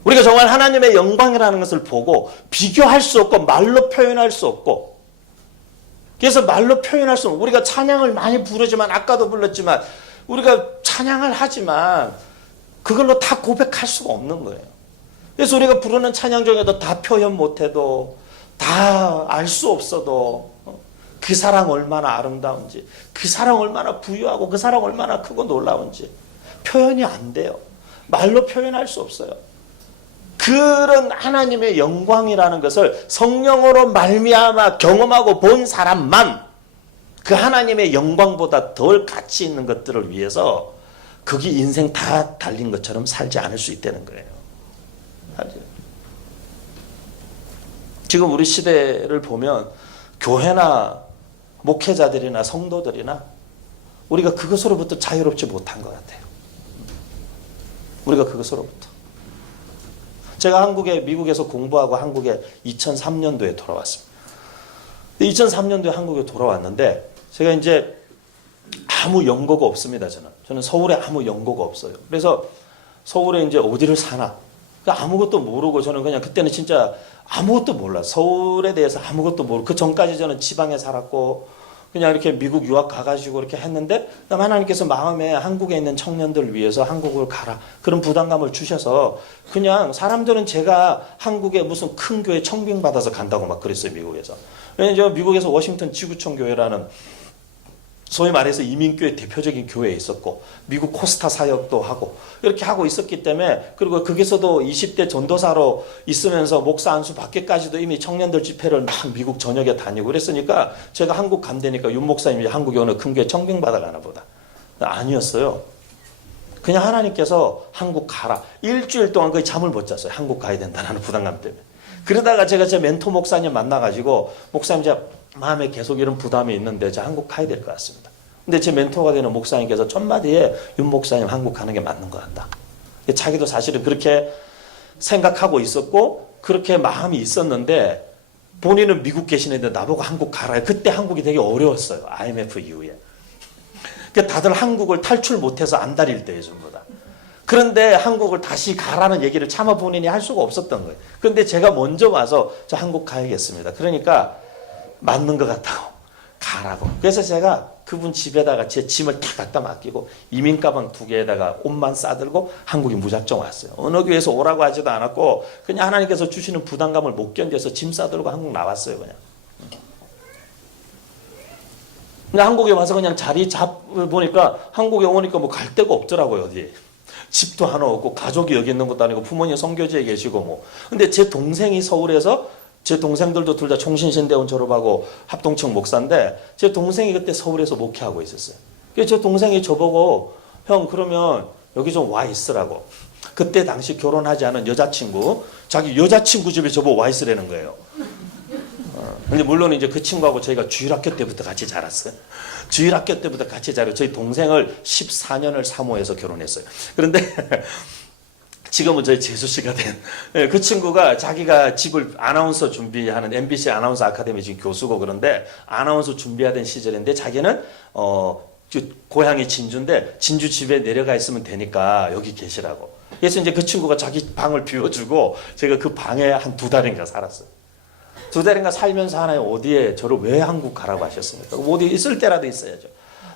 우리가 정말 하나님의 영광이라는 것을 보고 비교할 수 없고 말로 표현할 수 없고, 그래서 말로 표현할 수 없고, 우리가 찬양을 많이 부르지만, 아까도 불렀지만 우리가 찬양을 하지만 그걸로 다 고백할 수가 없는 거예요. 그래서 우리가 부르는 찬양 중에도 다 표현 못해도, 다 알 수 없어도 그 사랑 얼마나 아름다운지, 그 사랑 얼마나 부유하고, 그 사랑 얼마나 크고 놀라운지 표현이 안 돼요. 말로 표현할 수 없어요. 그런 하나님의 영광이라는 것을 성령으로 말미암아 경험하고 본 사람만 그 하나님의 영광보다 덜 가치 있는 것들을 위해서 거기 인생 다 달린 것처럼 살지 않을 수 있다는 거예요. 지금 우리 시대를 보면 교회나 목회자들이나 성도들이나 우리가 그것으로부터 자유롭지 못한 것 같아요. 우리가 그것으로부터. 제가 미국에서 공부하고 한국에 2003년도에 돌아왔습니다. 2003년도에 한국에 돌아왔는데 제가 이제 아무 연고가 없습니다. 저는 서울에 아무 연고가 없어요. 그래서 서울에 이제 어디를 사나 아무것도 모르고, 저는 그냥 그때는 진짜 아무것도 몰라. 서울에 대해서 아무것도 모르고, 그 전까지 저는 지방에 살았고 그냥 이렇게 미국 유학 가가지고 이렇게 했는데, 그다음 하나님께서 마음에 한국에 있는 청년들을 위해서 한국을 가라, 그런 부담감을 주셔서 그냥 사람들은 제가 한국에 무슨 큰 교회 청빙 받아서 간다고 막 그랬어요, 미국에서. 왜냐면 미국에서 워싱턴 지구촌 교회라는 소위 말해서 이민교회 대표적인 교회에 있었고 미국 코스타 사역도 하고 이렇게 하고 있었기 때문에 그리고 거기서도 20대 전도사로 있으면서 목사 안수 받기까지도 이미 청년들 집회를 막 미국 전역에 다니고 그랬으니까 제가 한국 간다니까 윤 목사님이 한국에 어느 큰 교회 청빙받아가나 보다. 아니었어요. 그냥 하나님께서 한국 가라. 일주일 동안 거의 잠을 못 잤어요. 한국 가야 된다는 부담감 때문에. 그러다가 제가 제 멘토 목사님 만나가지고 목사님 제가 마음에 계속 이런 부담이 있는데 저 한국 가야 될 것 같습니다. 근데 제 멘토가 되는 목사님께서 첫 마디에 윤 목사님 한국 가는 게 맞는 것 같다. 자기도 사실은 그렇게 생각하고 있었고 그렇게 마음이 있었는데 본인은 미국 계시는데 나보고 한국 가라. 그때 한국이 되게 어려웠어요. IMF 이후에. 다들 한국을 탈출 못해서 안달일 때예요. 전부 다. 그런데 한국을 다시 가라는 얘기를 차마 본인이 할 수가 없었던 거예요. 그런데 제가 먼저 와서 저 한국 가야겠습니다. 그러니까 맞는 것 같다고 가라고. 그래서 제가 그분 집에다가 제 짐을 다 갖다 맡기고 이민 가방 2개에다가 옷만 싸들고 한국에 무작정 왔어요. 어느 교회에서 오라고 하지도 않았고 그냥 하나님께서 주시는 부담감을 못 견뎌서 짐 싸들고 한국 나왔어요. 그냥. 근데 한국에 와서 그냥 자리 보니까 한국에 오니까 뭐 갈 데가 없더라고요. 어디 집도 하나 없고 가족이 여기 있는 것도 아니고 부모님 선교지에 계시고 뭐. 근데 제 동생이 서울에서 제 동생들도 둘 다 총신신대원 졸업하고 합동청 목사인데 제 동생이 그때 서울에서 목회하고 있었어요. 그래서 제 동생이 저보고 형 그러면 여기 좀 와 있으라고. 그때 당시 결혼하지 않은 여자친구 자기 여자친구 집에 저보고 와 있으라는 거예요. 근데 물론 이제 그 친구하고 저희가 주일학교 때부터 같이 자랐어요. 주일학교 때부터 같이 자라고 저희 동생을 14년을 사모해서 결혼했어요. 그런데 지금은 저희 재수씨가 된 그 친구가 자기가 집을 아나운서 준비하는 MBC 아나운서 아카데미 지금 교수고 그런데 아나운서 준비하던 시절인데 자기는 고향이 진주인데 진주 집에 내려가 있으면 되니까 여기 계시라고. 그래서 이제 그 친구가 자기 방을 비워주고 제가 그 방에 한 2달인가 살았어요. 2달인가 살면서 하나님 어디에 저를 왜 한국 가라고 하셨습니까? 어디 있을 때라도 있어야죠.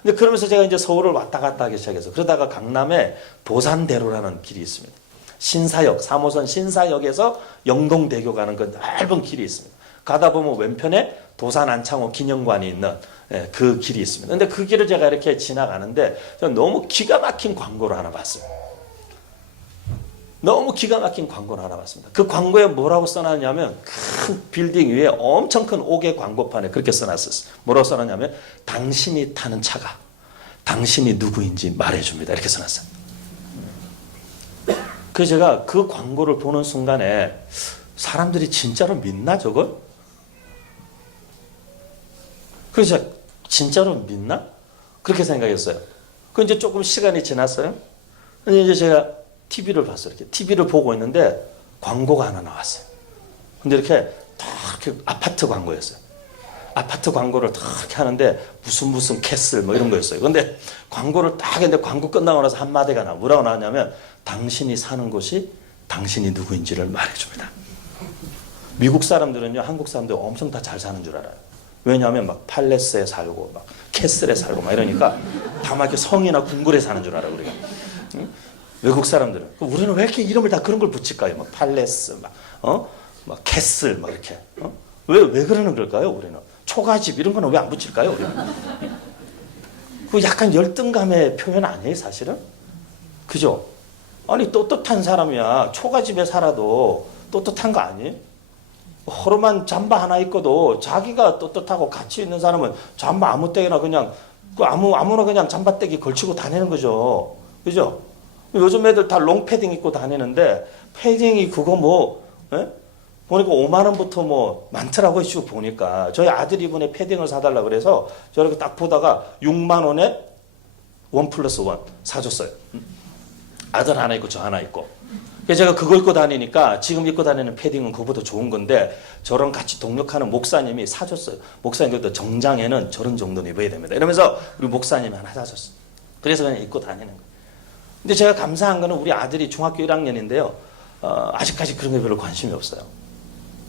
근데 그러면서 제가 이제 서울을 왔다 갔다 하기 시작해서 그러다가 강남에 도산대로라는 길이 있습니다. 신사역, 3호선 신사역에서 영동대교 가는 그 넓은 길이 있습니다. 가다 보면 왼편에 도산 안창호 기념관이 있는 그 길이 있습니다. 근데 그 길을 제가 이렇게 지나가는데 저는 너무 기가 막힌 광고를 하나 봤어요. 너무 기가 막힌 광고를 하나 봤습니다. 그 광고에 뭐라고 써놨냐면 큰 빌딩 위에 엄청 큰 5개 광고판에 그렇게 써놨었어요. 뭐라고 써놨냐면 당신이 타는 차가 당신이 누구인지 말해줍니다. 이렇게 써놨어요. 그래서 제가 그 광고를 보는 순간에 사람들이 진짜로 믿나 저걸? 그래서 제가 진짜로 믿나? 그렇게 생각했어요. 그 이제 조금 시간이 지났어요. 근데 이제 제가 TV를 봤어요. 이렇게 TV를 보고 있는데 광고가 하나 나왔어요. 근데 이렇게 딱 이렇게 아파트 광고였어요. 아파트 광고를 딱 이렇게 하는데 무슨 캐슬 뭐 이런 거였어요. 근데 광고를 딱 했는데 광고 끝나고 나서 한마디가 뭐라고 나왔냐면 당신이 사는 곳이 당신이 누구인지를 말해줍니다. 미국 사람들은요, 한국 사람들 엄청 다 잘 사는 줄 알아요. 왜냐하면 막 팔레스에 살고 막 캐슬에 살고 막 이러니까 다 막 이렇게 성이나 궁궐에 사는 줄 알아요, 우리가. 응? 외국 사람들은. 우리는 왜 이렇게 이름을 다 그런 걸 붙일까요? 막 팔레스, 막 캐슬, 막 이렇게. 왜 그러는 걸까요, 우리는? 초가집 이런 거는 왜 안 붙일까요, 우리는? 그 약간 열등감의 표현 아니에요, 사실은? 그죠? 아니, 떳떳한 사람이야. 초가집에 살아도 떳떳한 거 아니에요? 허름한 잠바 하나 입고도 자기가 떳떳하고 가치 있는 사람은 잠바 아무 때나 그냥, 아무나 그냥 잠바떼기 걸치고 다니는 거죠. 그죠? 요즘 애들 다 롱패딩 입고 다니는데 패딩이 그거 뭐 보니까 5만 원부터 뭐 많더라고요. 지금 보니까 저희 아들이 이번에 패딩을 사달라 그래서 저렇게 딱 보다가 6만 원에 1+1 사줬어요. 아들 하나 있고 저 하나 있고. 그래서 제가 그거 입고 다니니까 지금 입고 다니는 패딩은 그거보다 좋은 건데 저랑 같이 동역하는 목사님이 사줬어요. 목사님들도 정장에는 저런 정도는 입어야 됩니다. 이러면서 우리 목사님이 하나 사줬어요. 그래서 그냥 입고 다니는 거예요. 근데 제가 감사한 거는 우리 아들이 중학교 1학년인데요. 아직까지 그런 게 별로 관심이 없어요.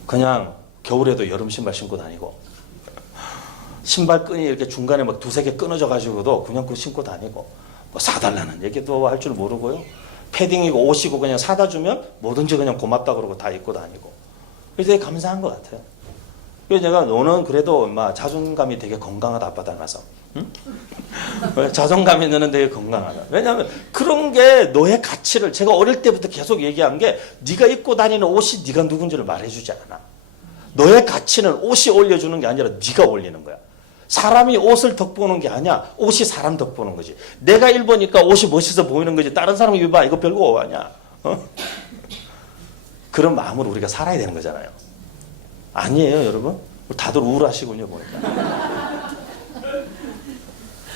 그냥 겨울에도 여름 신발 신고 다니고 신발 끈이 이렇게 중간에 막 2-3개 끊어져 가지고도 그냥 그거 신고 다니고 뭐 사달라는 얘기도 할 줄 모르고요. 패딩이고 옷이고 그냥 사다 주면 뭐든지 그냥 고맙다 그러고 다 입고 다니고. 그래서 되게 감사한 것 같아요. 그래서 제가 너는 그래도 자존감이 되게 건강하다 아빠 닮아서 자존감 있는 는 되게 건강하다. 왜냐하면 그런 게 너의 가치를 제가 어릴 때부터 계속 얘기한 게 네가 입고 다니는 옷이 네가 누군지를 말해주지 않아. 너의 가치는 옷이 올려주는 게 아니라 네가 올리는 거야. 사람이 옷을 덕보는 게 아니야. 옷이 사람 덕보는 거지. 내가 입으니까 옷이 멋있어 보이는 거지. 다른 사람이 입어봐. 이거 별거 아니야. 그런 마음으로 우리가 살아야 되는 거잖아요. 아니에요, 여러분? 다들 우울하시군요, 보니까.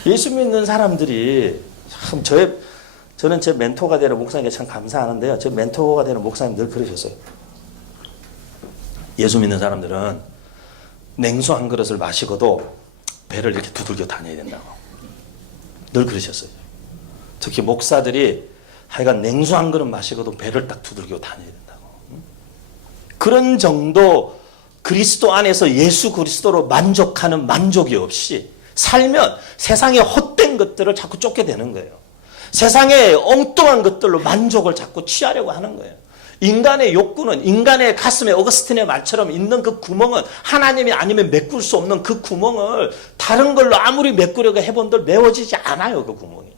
예수 믿는 사람들이 참 저는 제 멘토가 되는 목사님께 참 감사하는데요. 제 멘토가 되는 목사님 늘 그러셨어요. 예수 믿는 사람들은 냉수 한 그릇을 마시고도 배를 이렇게 두들겨 다녀야 된다고. 늘 그러셨어요. 특히 목사들이 하여간 냉수 한 그릇 마시고도 배를 딱 두들겨 다녀야 된다고. 그런 정도 그리스도 안에서 예수 그리스도로 만족하는 만족이 없이 살면 세상의 헛된 것들을 자꾸 쫓게 되는 거예요. 세상의 엉뚱한 것들로 만족을 자꾸 취하려고 하는 거예요. 인간의 욕구는 인간의 가슴에 어거스틴의 말처럼 있는 그 구멍은 하나님이 아니면 메꿀 수 없는 그 구멍을 다른 걸로 아무리 메꾸려고 해본들 메워지지 않아요. 그 구멍이.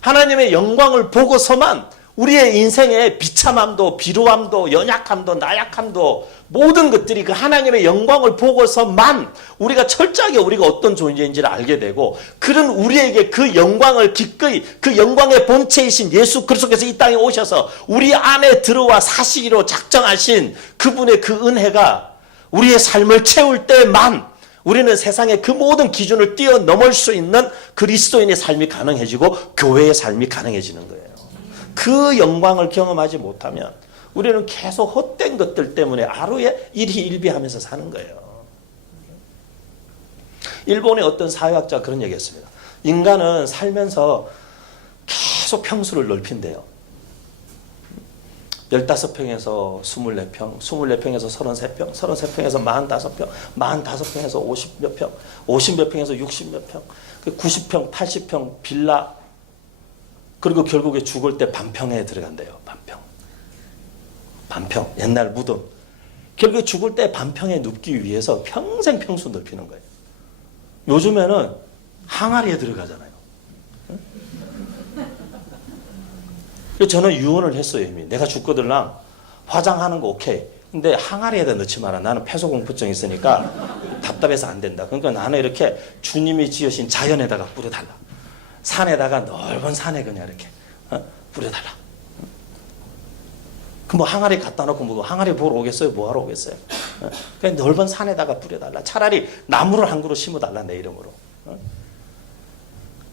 하나님의 영광을 보고서만 우리의 인생의 비참함도 비루함도 연약함도 나약함도 모든 것들이 그 하나님의 영광을 보고서만 우리가 철저하게 우리가 어떤 존재인지를 알게 되고 그런 우리에게 그 영광을 기꺼이 그 영광의 본체이신 예수 그리스도께서 이 땅에 오셔서 우리 안에 들어와 사시기로 작정하신 그분의 그 은혜가 우리의 삶을 채울 때만 우리는 세상의 그 모든 기준을 뛰어넘을 수 있는 그리스도인의 삶이 가능해지고 교회의 삶이 가능해지는 거예요. 그 영광을 경험하지 못하면 우리는 계속 헛된 것들 때문에 하루에 일희일비하면서 사는 거예요. 일본의 어떤 사회학자가 그런 얘기했습니다. 인간은 살면서 계속 평수를 넓힌대요. 15평에서 24평, 24평에서 33평, 33평에서 45평, 45평에서 50몇 평, 50몇 평에서 60몇 평, 90평, 80평 빌라, 그리고 결국에 죽을 때 반평에 들어간대요. 반평. 옛날 무덤. 결국에 죽을 때 반평에 눕기 위해서 평생 평수 넓히는 거예요. 요즘에는 항아리에 들어가잖아요. 그래서 저는 유언을 했어요. 이미. 내가 죽거들랑 화장하는 거 오케이. 근데 항아리에다 넣지 마라. 나는 폐소공포증 있으니까 답답해서 안 된다. 그러니까 나는 이렇게 주님이 지으신 자연에다가 뿌려달라. 산에다가 넓은 산에 그냥 이렇게 뿌려달라. 그 뭐 항아리 갖다 놓고 뭐 항아리 보러 오겠어요? 뭐 하러 오겠어요? 그냥 넓은 산에다가 뿌려달라. 차라리 나무를 한 그루 심어달라 내 이름으로.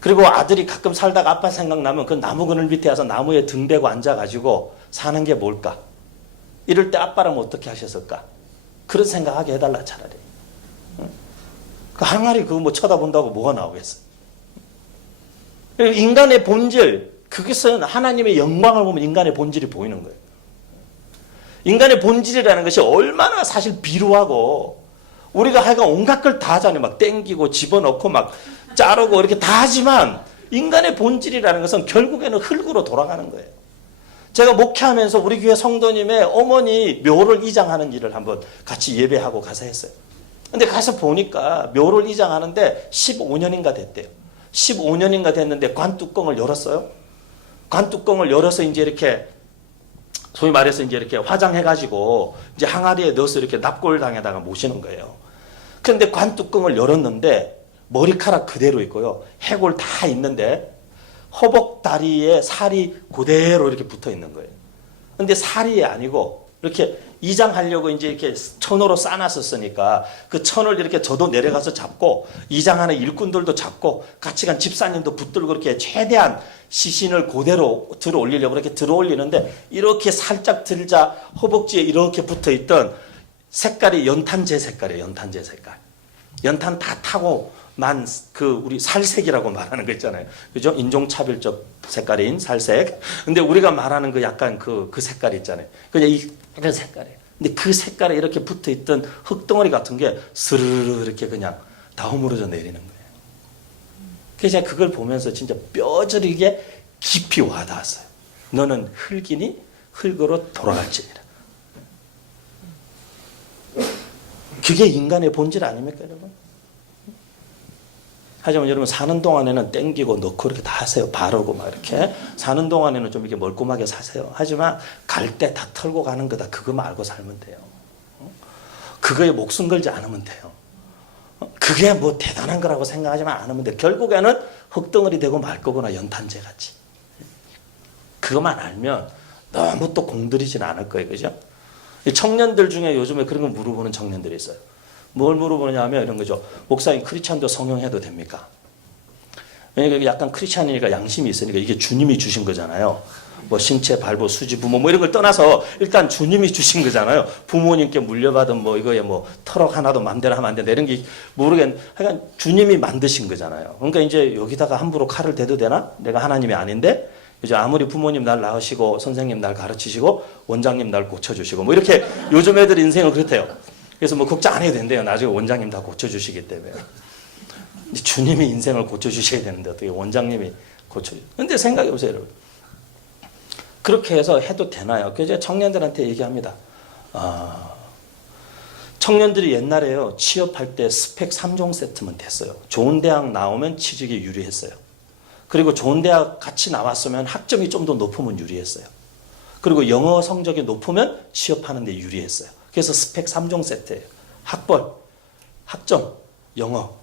그리고 아들이 가끔 살다가 아빠 생각나면 그 나무 그늘 밑에 와서 나무에 등 대고 앉아가지고 사는 게 뭘까? 이럴 때 아빠라면 어떻게 하셨을까? 그런 생각하게 해달라 차라리. 그 항아리 그거 뭐 쳐다본다고 뭐가 나오겠어? 인간의 본질, 그것은 하나님의 영광을 보면 인간의 본질이 보이는 거예요. 인간의 본질이라는 것이 얼마나 사실 비루하고 우리가 하여간 온갖 걸 다 하잖아요. 막 땡기고 집어넣고 막 자르고 이렇게 다 하지만 인간의 본질이라는 것은 결국에는 흙으로 돌아가는 거예요. 제가 목회하면서 우리 교회 성도님의 어머니 묘를 이장하는 일을 한번 같이 예배하고 가서 했어요. 근데 가서 보니까 묘를 이장하는데 15년인가 됐대요. 15년인가 됐는데 관뚜껑을 열었어요. 관뚜껑을 열어서 이제 이렇게 소위 말해서 이제 이렇게 화장해가지고 이제 항아리에 넣어서 이렇게 납골당에다가 모시는 거예요. 그런데 관뚜껑을 열었는데 머리카락 그대로 있고요. 해골 다 있는데 허벅다리에 살이 그대로 이렇게 붙어 있는 거예요. 근데 살이 아니고 이렇게 이장하려고 이제 이렇게 천으로 싸놨었으니까 그 천을 이렇게 저도 내려가서 잡고 이장하는 일꾼들도 잡고 같이 간 집사님도 붙들고 그렇게 최대한 시신을 그대로 들어 올리려고 이렇게 들어 올리는데 이렇게 살짝 들자 허벅지에 이렇게 붙어 있던 색깔이 연탄재 색깔이에요. 연탄재 색깔. 연탄 다 타고 만 그 우리 살색이라고 말하는 거 있잖아요. 그죠? 인종차별적 색깔인 살색. 근데 우리가 말하는 그 약간 그 색깔 있잖아요. 그냥 이런 색깔이에요. 근데 그 색깔에 이렇게 붙어 있던 흙덩어리 같은 게 스르르 이렇게 그냥 다 허물어져 내리는 거예요. 그래서 제가 그걸 보면서 진짜 뼈저리게 깊이 와닿았어요. 너는 흙이니 흙으로 돌아갈지니라. 그게 인간의 본질 아닙니까, 여러분? 하지만 여러분 사는 동안에는 땡기고 넣고 이렇게 다 하세요. 바르고 막 이렇게. 사는 동안에는 좀 이렇게 멀끔하게 사세요. 하지만 갈 때 다 털고 가는 거다. 그거 말고 살면 돼요. 그거에 목숨 걸지 않으면 돼요. 그게 뭐 대단한 거라고 생각하지만 않으면 돼. 결국에는 흙덩어리 되고 말 거구나. 연탄재 같이. 그것만 알면 너무 또 공들이지는 않을 거예요. 그죠? 청년들 중에 요즘에 그런 거 물어보는 청년들이 있어요. 뭘 물어보느냐 하면 이런 거죠. 목사님 크리스찬도 성형해도 됩니까? 왜냐면 약간 크리스찬이니까 양심이 있으니까 이게 주님이 주신 거잖아요. 뭐 신체, 발부, 수지, 부모 뭐 이런 걸 떠나서 일단 주님이 주신 거잖아요. 부모님께 물려받은 뭐 이거에 뭐 터럭 하나도 마음대로 하면 안 된다 이런 게 하여간 주님이 만드신 거잖아요. 그러니까 이제 여기다가 함부로 칼을 대도 되나? 내가 하나님이 아닌데 이제 아무리 부모님 날 낳으시고 선생님 날 가르치시고 원장님 날 고쳐주시고 뭐 이렇게 요즘 애들 인생은 그렇대요. 그래서 뭐 걱정 안 해도 된대요. 나중에 원장님 다 고쳐주시기 때문에. 주님이 인생을 고쳐주셔야 되는데 어떻게 원장님이 고쳐주세요. 근데 생각해보세요, 여러분. 그렇게 해서 해도 되나요? 그래서 청년들한테 얘기합니다. 청년들이 옛날에요. 취업할 때 스펙 3종 세트면 됐어요. 좋은 대학 나오면 취직에 유리했어요. 그리고 좋은 대학 같이 나왔으면 학점이 좀 더 높으면 유리했어요. 그리고 영어 성적이 높으면 취업하는 데 유리했어요. 그래서 스펙 3종 세트예요. 학벌, 학점, 영어.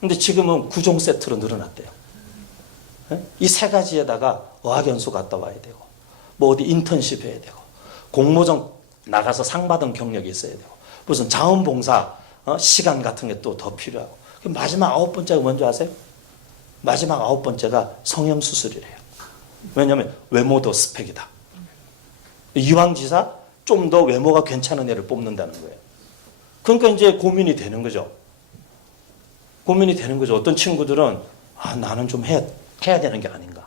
근데 지금은 9종 세트로 늘어났대요. 이 세 가지에다가 어학연수 갔다 와야 되고 뭐 어디 인턴십 해야 되고 공모전 나가서 상 받은 경력이 있어야 되고 무슨 자원봉사 시간 같은 게 또 더 필요하고 마지막 9번째가 뭔지 아세요? 마지막 9번째가 성형수술이래요. 왜냐하면 외모도 스펙이다. 이황지사 좀 더 외모가 괜찮은 애를 뽑는다는 거예요. 그러니까 이제 고민이 되는 거죠. 고민이 되는 거죠. 어떤 친구들은 나는 좀 해야 되는 게 아닌가.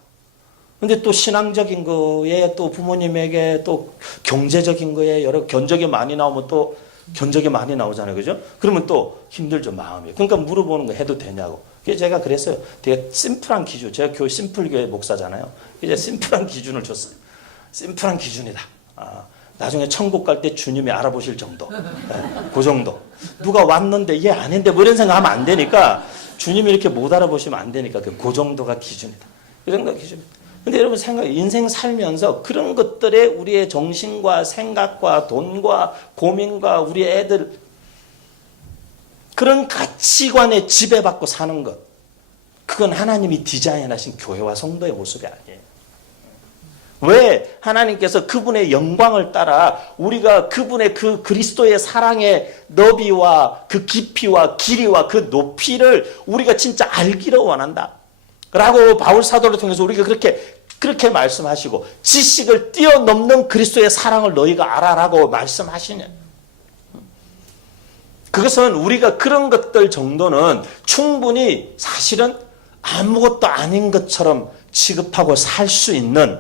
근데 또 신앙적인 거에 또 부모님에게 또 경제적인 거에 여러 견적이 많이 나오면 또 견적이 많이 나오잖아요. 그죠? 그러면 또 힘들죠, 마음이. 그러니까 물어보는 거 해도 되냐고. 그래서 제가 그랬어요. 되게 심플한 기준. 제가 교회 심플교회 목사잖아요. 이제 심플한 기준을 줬어요. 심플한 기준이다. 나중에 천국 갈 때 주님이 알아보실 정도. 그 정도. 누가 왔는데 얘 아닌데 뭐 이런 생각하면 안 되니까 주님이 이렇게 못 알아보시면 안 되니까 그 정도가 기준이다. 그 정도가 기준이다. 근데 여러분 인생 살면서 그런 것들에 우리의 정신과 생각과 돈과 고민과 우리 애들 그런 가치관에 지배받고 사는 것. 그건 하나님이 디자인하신 교회와 성도의 모습이 아니에요. 왜 하나님께서 그분의 영광을 따라 우리가 그분의 그 그리스도의 사랑의 너비와 그 깊이와 길이와 그 높이를 우리가 진짜 알기를 원한다. 라고 바울 사도를 통해서 우리가 그렇게 말씀하시고 지식을 뛰어넘는 그리스도의 사랑을 너희가 알아라고 말씀하시냐. 그것은 우리가 그런 것들 정도는 충분히 사실은 아무것도 아닌 것처럼 취급하고 살 수 있는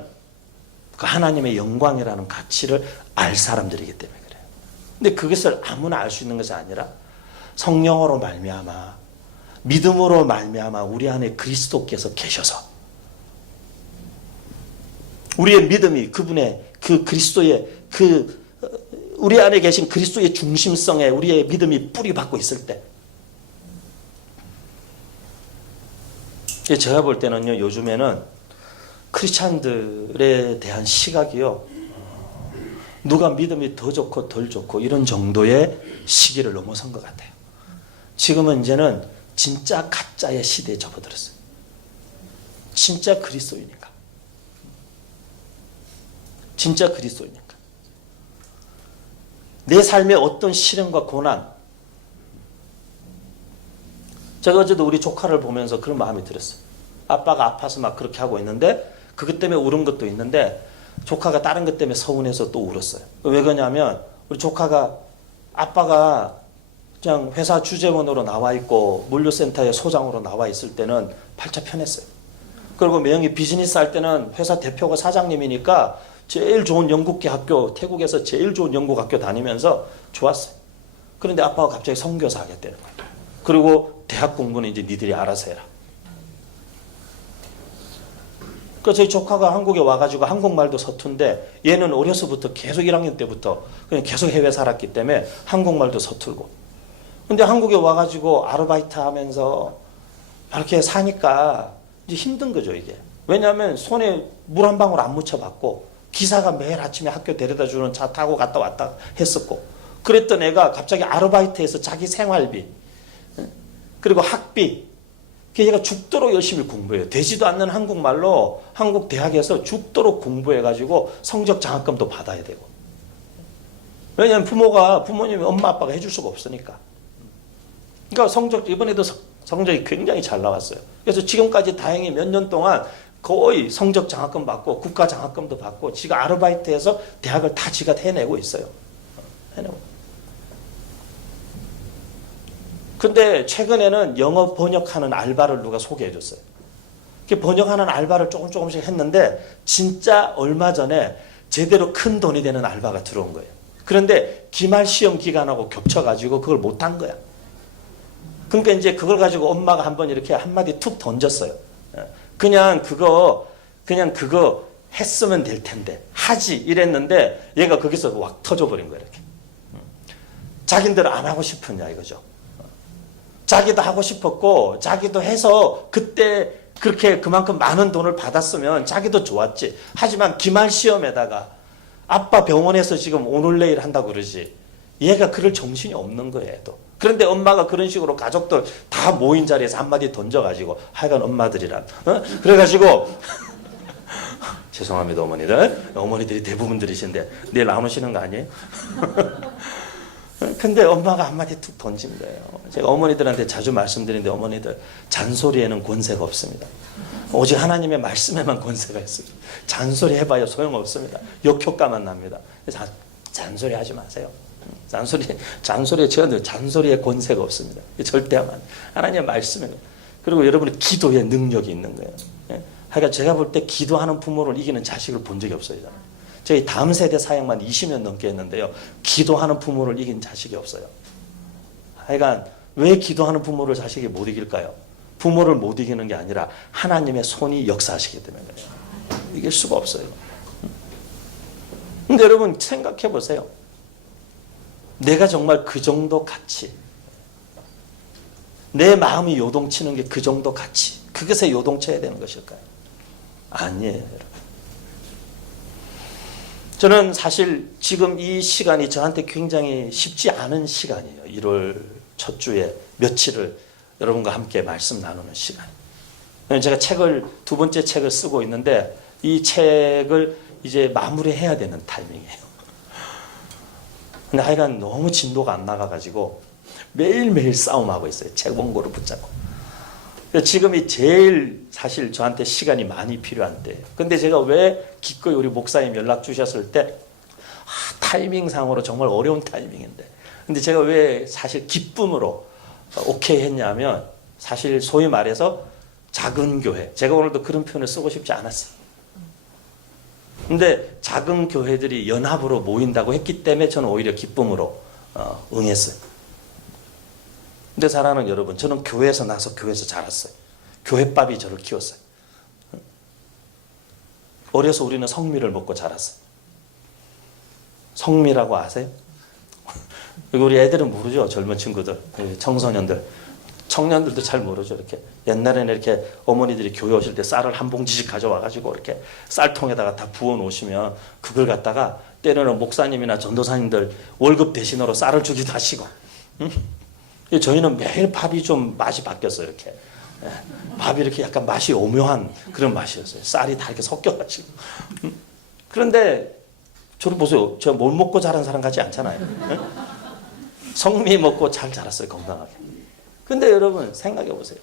그 하나님의 영광이라는 가치를 알 사람들이기 때문에 그래요. 근데 그것을 아무나 알 수 있는 것이 아니라 성령으로 말미암아 믿음으로 말미암아 우리 안에 그리스도께서 계셔서 우리의 믿음이 그분의 그 그리스도의 우리 안에 계신 그리스도의 중심성에 우리의 믿음이 뿌리 박고 있을 때 제가 볼 때는요 요즘에는 크리스찬들에 대한 시각이요 누가 믿음이 더 좋고 덜 좋고 이런 정도의 시기를 넘어선 것 같아요. 지금은 이제는 진짜 가짜의 시대에 접어들었어요. 진짜 그리스도이니까. 진짜 그리스도이니까. 내 삶의 어떤 시련과 고난 제가 어제도 우리 조카를 보면서 그런 마음이 들었어요. 아빠가 아파서 막 그렇게 하고 있는데 그것 때문에 울은 것도 있는데 조카가 다른 것 때문에 서운해서 또 울었어요. 왜 그러냐면 우리 조카가 아빠가 그냥 회사 주재원으로 나와 있고 물류센터의 소장으로 나와 있을 때는 팔자 편했어요. 그리고 매형이 비즈니스 할 때는 회사 대표가 사장님이니까 제일 좋은 영국계 학교 태국에서 제일 좋은 영국 학교 다니면서 좋았어요. 그런데 아빠가 갑자기 선교사 하겠다는 거예요. 그리고 대학 공부는 이제 니들이 알아서 해라. 그래서 저희 조카가 한국에 와가지고 한국말도 서툰데 얘는 어려서부터 계속 1학년 때부터 그냥 계속 해외 살았기 때문에 한국말도 서툴고 근데 한국에 와가지고 아르바이트 하면서 이렇게 사니까 이제 힘든 거죠, 이게. 왜냐하면 손에 물 한 방울 안 묻혀봤고, 기사가 매일 아침에 학교 데려다 주는 차 타고 갔다 왔다 했었고, 그랬던 애가 갑자기 아르바이트해서 자기 생활비, 그리고 학비, 얘가 죽도록 열심히 공부해요. 되지도 않는 한국말로 한국 대학에서 죽도록 공부해가지고 성적 장학금도 받아야 되고. 왜냐하면 부모님이 엄마 아빠가 해줄 수가 없으니까. 그러니까 이번에도 성적이 굉장히 잘 나왔어요. 그래서 지금까지 다행히 몇 년 동안 거의 성적 장학금 받고 국가 장학금도 받고 지가 아르바이트해서 대학을 다 지가 해내고 있어요. 해내고. 근데 최근에는 영어 번역하는 알바를 누가 소개해 줬어요. 번역하는 알바를 조금씩 했는데 진짜 얼마 전에 제대로 큰 돈이 되는 알바가 들어온 거예요. 그런데 기말 시험 기간하고 겹쳐가지고 그걸 못한 거야. 그러니까 이제 그걸 가지고 엄마가 한번 이렇게 한마디 툭 던졌어요. 그냥 그거 했으면 될 텐데 하지 이랬는데 얘가 거기서 확 터져버린 거야. 이렇게. 자기들 안 하고 싶었냐 이거죠. 자기도 하고 싶었고 자기도 해서 그때 그렇게 그만큼 많은 돈을 받았으면 자기도 좋았지. 하지만 기말 시험에다가 아빠 병원에서 지금 오늘 내일 한다고 그러지. 얘가 그럴 정신이 없는 거예요. 얘도. 그런데 엄마가 그런 식으로 가족들 다 모인 자리에서 한마디 던져가지고 하여간 엄마들이란 그래가지고 죄송합니다 어머니들이 대부분들이신데 내일 안 오시는 거 아니에요? 근데 엄마가 한마디 툭 던진 거예요. 제가 어머니들한테 자주 말씀드리는데 어머니들 잔소리에는 권세가 없습니다. 오직 하나님의 말씀에만 권세가 있습니다. 잔소리 해봐야 소용없습니다. 역효과만 납니다. 잔소리 하지 마세요. 잔소리에 권세가 없습니다. 절대만 하나님의 말씀에. 그리고 여러분의 기도에 능력이 있는 거예요. 그러니까 제가 볼 때 기도하는 부모를 이기는 자식을 본 적이 없어요. 저희 다음 세대 사역만 20년 넘게 했는데요. 기도하는 부모를 이긴 자식이 없어요. 하여간 왜 기도하는 부모를 자식이 못 이길까요? 부모를 못 이기는 게 아니라 하나님의 손이 역사하시기 때문에 그래요. 이길 수가 없어요. 근데 여러분 생각해 보세요. 내가 정말 그 정도 가치, 내 마음이 요동치는 게 그 정도 가치, 그것에 요동쳐야 되는 것일까요? 아니에요, 여러분. 저는 사실 지금 이 시간이 저한테 굉장히 쉽지 않은 시간이에요. 1월 첫 주에 며칠을 여러분과 함께 말씀 나누는 시간. 제가 두 번째 책을 쓰고 있는데 이 책을 이제 마무리해야 되는 타이밍이에요. 근데 하여간 너무 진도가 안 나가가지고 매일매일 싸움하고 있어요. 책 원고를 붙잡고. 지금이 제일 사실 저한테 시간이 많이 필요한 때예요. 근데 제가 왜 기꺼이 우리 목사님 연락 주셨을 때 타이밍상으로 정말 어려운 타이밍인데 근데 제가 왜 사실 기쁨으로 오케이 했냐면 사실 소위 말해서 작은 교회, 제가 오늘도 그런 표현을 쓰고 싶지 않았어요. 근데 작은 교회들이 연합으로 모인다고 했기 때문에 저는 오히려 기쁨으로 응했어요. 근데 사랑하는 여러분, 저는 교회에서 나서 교회에서 자랐어요. 교회밥이 저를 키웠어요. 어려서 우리는 성미를 먹고 자랐어요. 성미라고 아세요? 우리 애들은 모르죠. 젊은 친구들, 청소년들. 청년들도 잘 모르죠. 이렇게 옛날에는 이렇게 어머니들이 교회 오실 때 쌀을 한 봉지씩 가져와가지고 이렇게 쌀통에다가 다 부어 놓으시면 그걸 갖다가 때로는 목사님이나 전도사님들 월급 대신으로 쌀을 주기도 하시고. 저희는 매일 밥이 좀 맛이 바뀌었어요. 이렇게 밥이 이렇게 약간 맛이 오묘한 그런 맛이었어요. 쌀이 다 이렇게 섞여가지고. 그런데 저를 보세요. 제가 뭘 먹고 자란 사람 같지 않잖아요. 성미 먹고 잘 자랐어요. 건강하게. 근데 여러분 생각해 보세요.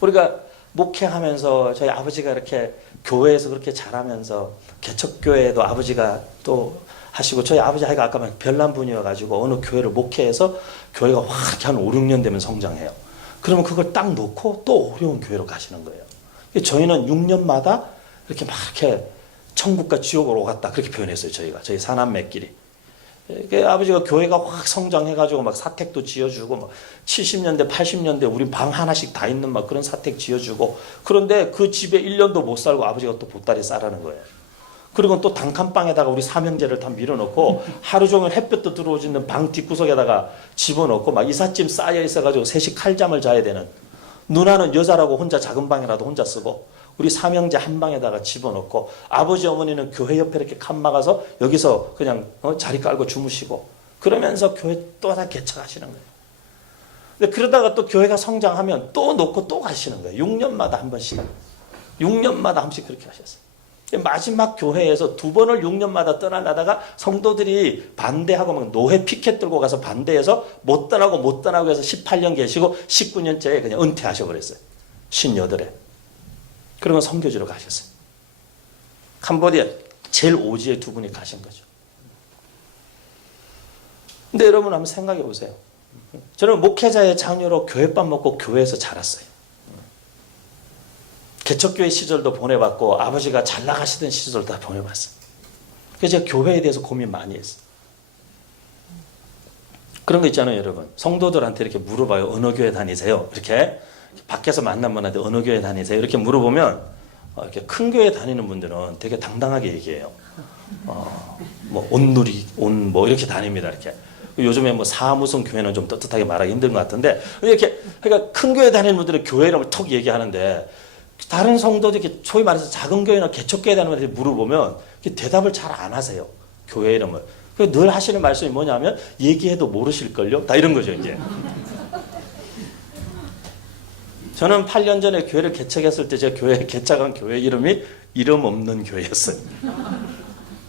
우리가 목회하면서 저희 아버지가 이렇게 교회에서 그렇게 자라면서 개척교회에도 아버지가 또 하시고 저희 아버지 아이가 아까 별난 분이어가지고 어느 교회를 목회해서 교회가 확 이렇게 한 5, 6년 되면 성장해요. 그러면 그걸 딱 놓고 또 어려운 교회로 가시는 거예요. 저희는 6년마다 이렇게 막 이렇게 천국과 지옥을 오갔다 그렇게 표현했어요. 저희 사남매끼리. 아버지가 교회가 확 성장해가지고 막 사택도 지어주고 막 70년대 80년대 우리 방 하나씩 다 있는 막 그런 사택 지어주고 그런데 그 집에 1년도 못 살고 아버지가 또 보따리 싸라는 거예요. 그리고 또 단칸방에다가 우리 삼형제를 다 밀어넣고 하루 종일 햇볕도 들어오지 않는 방 뒷구석에다가 집어넣고 막 이삿짐 쌓여 있어가지고 셋이 칼잠을 자야 되는, 누나는 여자라고 혼자 작은 방이라도 혼자 쓰고 우리 삼형제 한 방에다가 집어넣고 아버지 어머니는 교회 옆에 이렇게 칸 막아서 여기서 그냥 자리 깔고 주무시고 그러면서 교회 또 하나 개척하시는 거예요. 근데 그러다가 또 교회가 성장하면 또 놓고 또 가시는 거예요. 6년마다 한 번씩. 6년마다 한 번씩 그렇게 하셨어요. 마지막 교회에서 2번을 6년마다 떠나려다가 성도들이 반대하고 막 노회 피켓 들고 가서 반대해서 못 떠나고 해서 18년 계시고 19년째에 그냥 은퇴하셔버렸어요. 58에. 그러면 선교지로 가셨어요. 캄보디아 제일 오지에 2분이 가신 거죠. 근데 여러분 한번 생각해 보세요. 저는 목회자의 장녀로 교회밥 먹고 교회에서 자랐어요. 개척교회 시절도 보내봤고 아버지가 잘 나가시던 시절도 다 보내봤어요. 그래서 제가 교회에 대해서 고민 많이 했어요. 그런 거 있잖아요, 여러분. 성도들한테 이렇게 물어봐요. 어느 교회 다니세요? 이렇게 밖에서 만난 분한테 어느 교회 다니세요? 이렇게 물어보면 이렇게 큰 교회 다니는 분들은 되게 당당하게 얘기해요. 뭐 온누리, 뭐 이렇게 다닙니다. 이렇게. 요즘에 뭐 사무성 교회는 좀 떳떳하게 말하기 힘든 것 같은데 이렇게 그러니까 큰 교회 다니는 분들은 교회 이름을 턱 얘기하는데 다른 성도들이 이렇게 소위 말해서 작은 교회나 개척교회 다니는 분들이 물어보면 대답을 잘 안 하세요. 교회 이름을. 늘 하시는 말씀이 뭐냐면 얘기해도 모르실걸요? 다 이런 거죠, 이제. 저는 8년 전에 교회를 개척했을 때 제 교회 개척한 교회 이름이 이름 없는 교회였어요.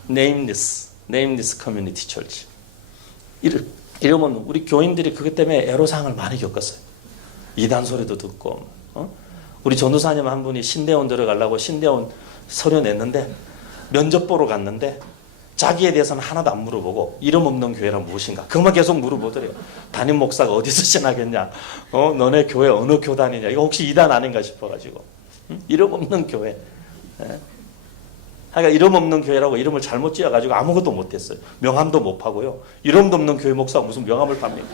Nameless Community Church. 이름 없는 우리 교인들이 그것 때문에 애로사항을 많이 겪었어요. 이단 소리도 듣고. 우리 전도사님 한 분이 신대원 들어가려고 신대원 서류 냈는데 면접 보러 갔는데 자기에 대해서는 하나도 안 물어보고 이름 없는 교회란 무엇인가 그것만 계속 물어보더래요. 담임 목사가 어디서 신학했냐, 너네 교회 어느 교단이냐, 이거 혹시 이단 아닌가 싶어가지고. 이름 없는 교회. 그러니까 이름 없는 교회라고 이름을 잘못 지어가지고 아무것도 못했어요. 명함도 못 파고요. 이름도 없는 교회 목사가 무슨 명함을 팝니까?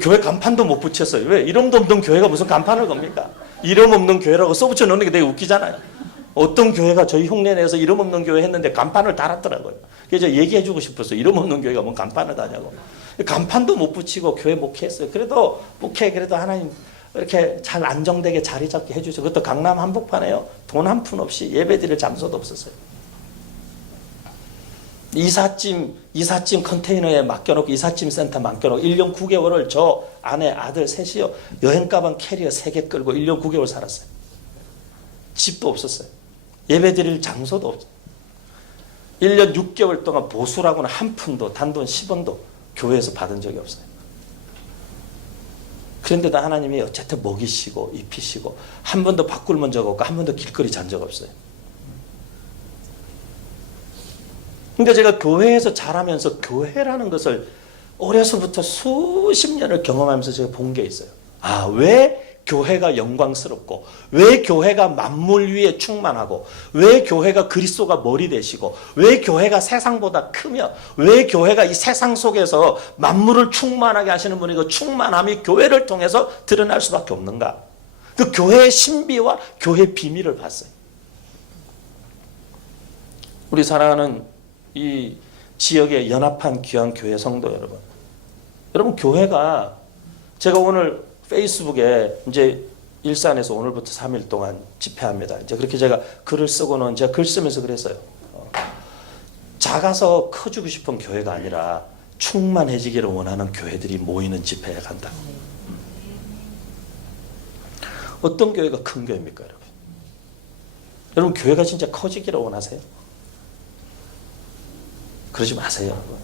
교회 간판도 못 붙였어요. 왜? 이름도 없는 교회가 무슨 간판을 겁니까? 이름 없는 교회라고 써붙여 놓는 게 되게 웃기잖아요. 어떤 교회가 저희 흉내 내서 이름 없는 교회 했는데 간판을 달았더라고요. 그래서 얘기해 주고 싶었어요. 이름 없는 교회가 뭔 간판을 다냐고. 간판도 못 붙이고 교회 목회했어요. 그래도 하나님 이렇게 잘 안정되게 자리 잡게 해주셔서 그것도 강남 한복판에요. 돈 한 푼 없이 예배드릴 장소도 없었어요. 이삿짐 컨테이너에 맡겨놓고 이삿짐 센터 맡겨놓고 1년 9개월을 저 아내 아들 셋이요 여행 가방 캐리어 3개 끌고 1년 9개월 살았어요. 집도 없었어요. 예배드릴 장소도 없어요. 1년 6개월 동안 보수라고는 한 푼도 단돈 10원도 교회에서 받은 적이 없어요. 그런데도 하나님이 어쨌든 먹이시고 입히시고 한 번도 밥 굶은 적 없고 한 번도 길거리 잔 적 없어요. 근데 제가 교회에서 자라면서 교회라는 것을 어려서부터 수십 년을 경험하면서 제가 본 게 있어요. 왜 교회가 영광스럽고, 왜 교회가 만물 위에 충만하고, 왜 교회가 그리스도가 머리 되시고, 왜 교회가 세상보다 크며, 왜 교회가 이 세상 속에서 만물을 충만하게 하시는 분이 그 충만함이 교회를 통해서 드러날 수밖에 없는가. 그 교회의 신비와 교회의 비밀을 봤어요. 우리 사랑하는 이 지역의 연합한 귀한 교회 성도 여러분 교회가 제가 오늘 페이스북에 이제 일산에서 오늘부터 3일 동안 집회합니다. 이제 그렇게 제가 글을 쓰고는 제가 글 쓰면서 그랬어요. 작아서 커지고 싶은 교회가 아니라 충만해지기를 원하는 교회들이 모이는 집회에 간다. 어떤 교회가 큰 교회입니까, 여러분? 여러분 교회가 진짜 커지기를 원하세요? 그러지 마세요, 여러분.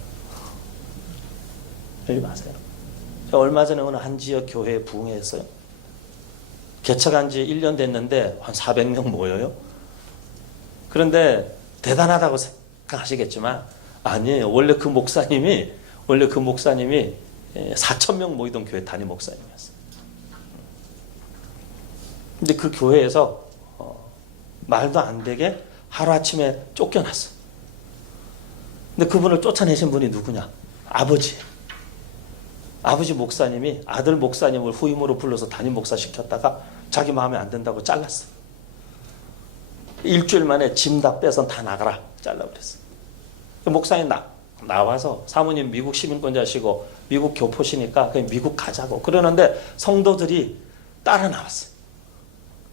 그러지 마세요. 제가 얼마 전에 어느 한 지역 교회에 부흥했어요. 개척한 지 1년 됐는데 한 400명 모여요. 그런데 대단하다고 생각하시겠지만 아니에요. 원래 그 목사님이 4,000명 모이던 교회 담임 목사님이었어요. 근데 그 교회에서 말도 안 되게 하루아침에 쫓겨났어. 근데 그분을 쫓아내신 분이 누구냐? 아버지 목사님이 아들 목사님을 후임으로 불러서 담임 목사 시켰다가 자기 마음에 안 든다고 잘랐어. 일주일 만에 짐 다 빼서 다 나가라 잘라버렸어요. 목사님 나와서 사모님 미국 시민권자시고 미국 교포시니까 그냥 미국 가자고 그러는데 성도들이 따라 나왔어요.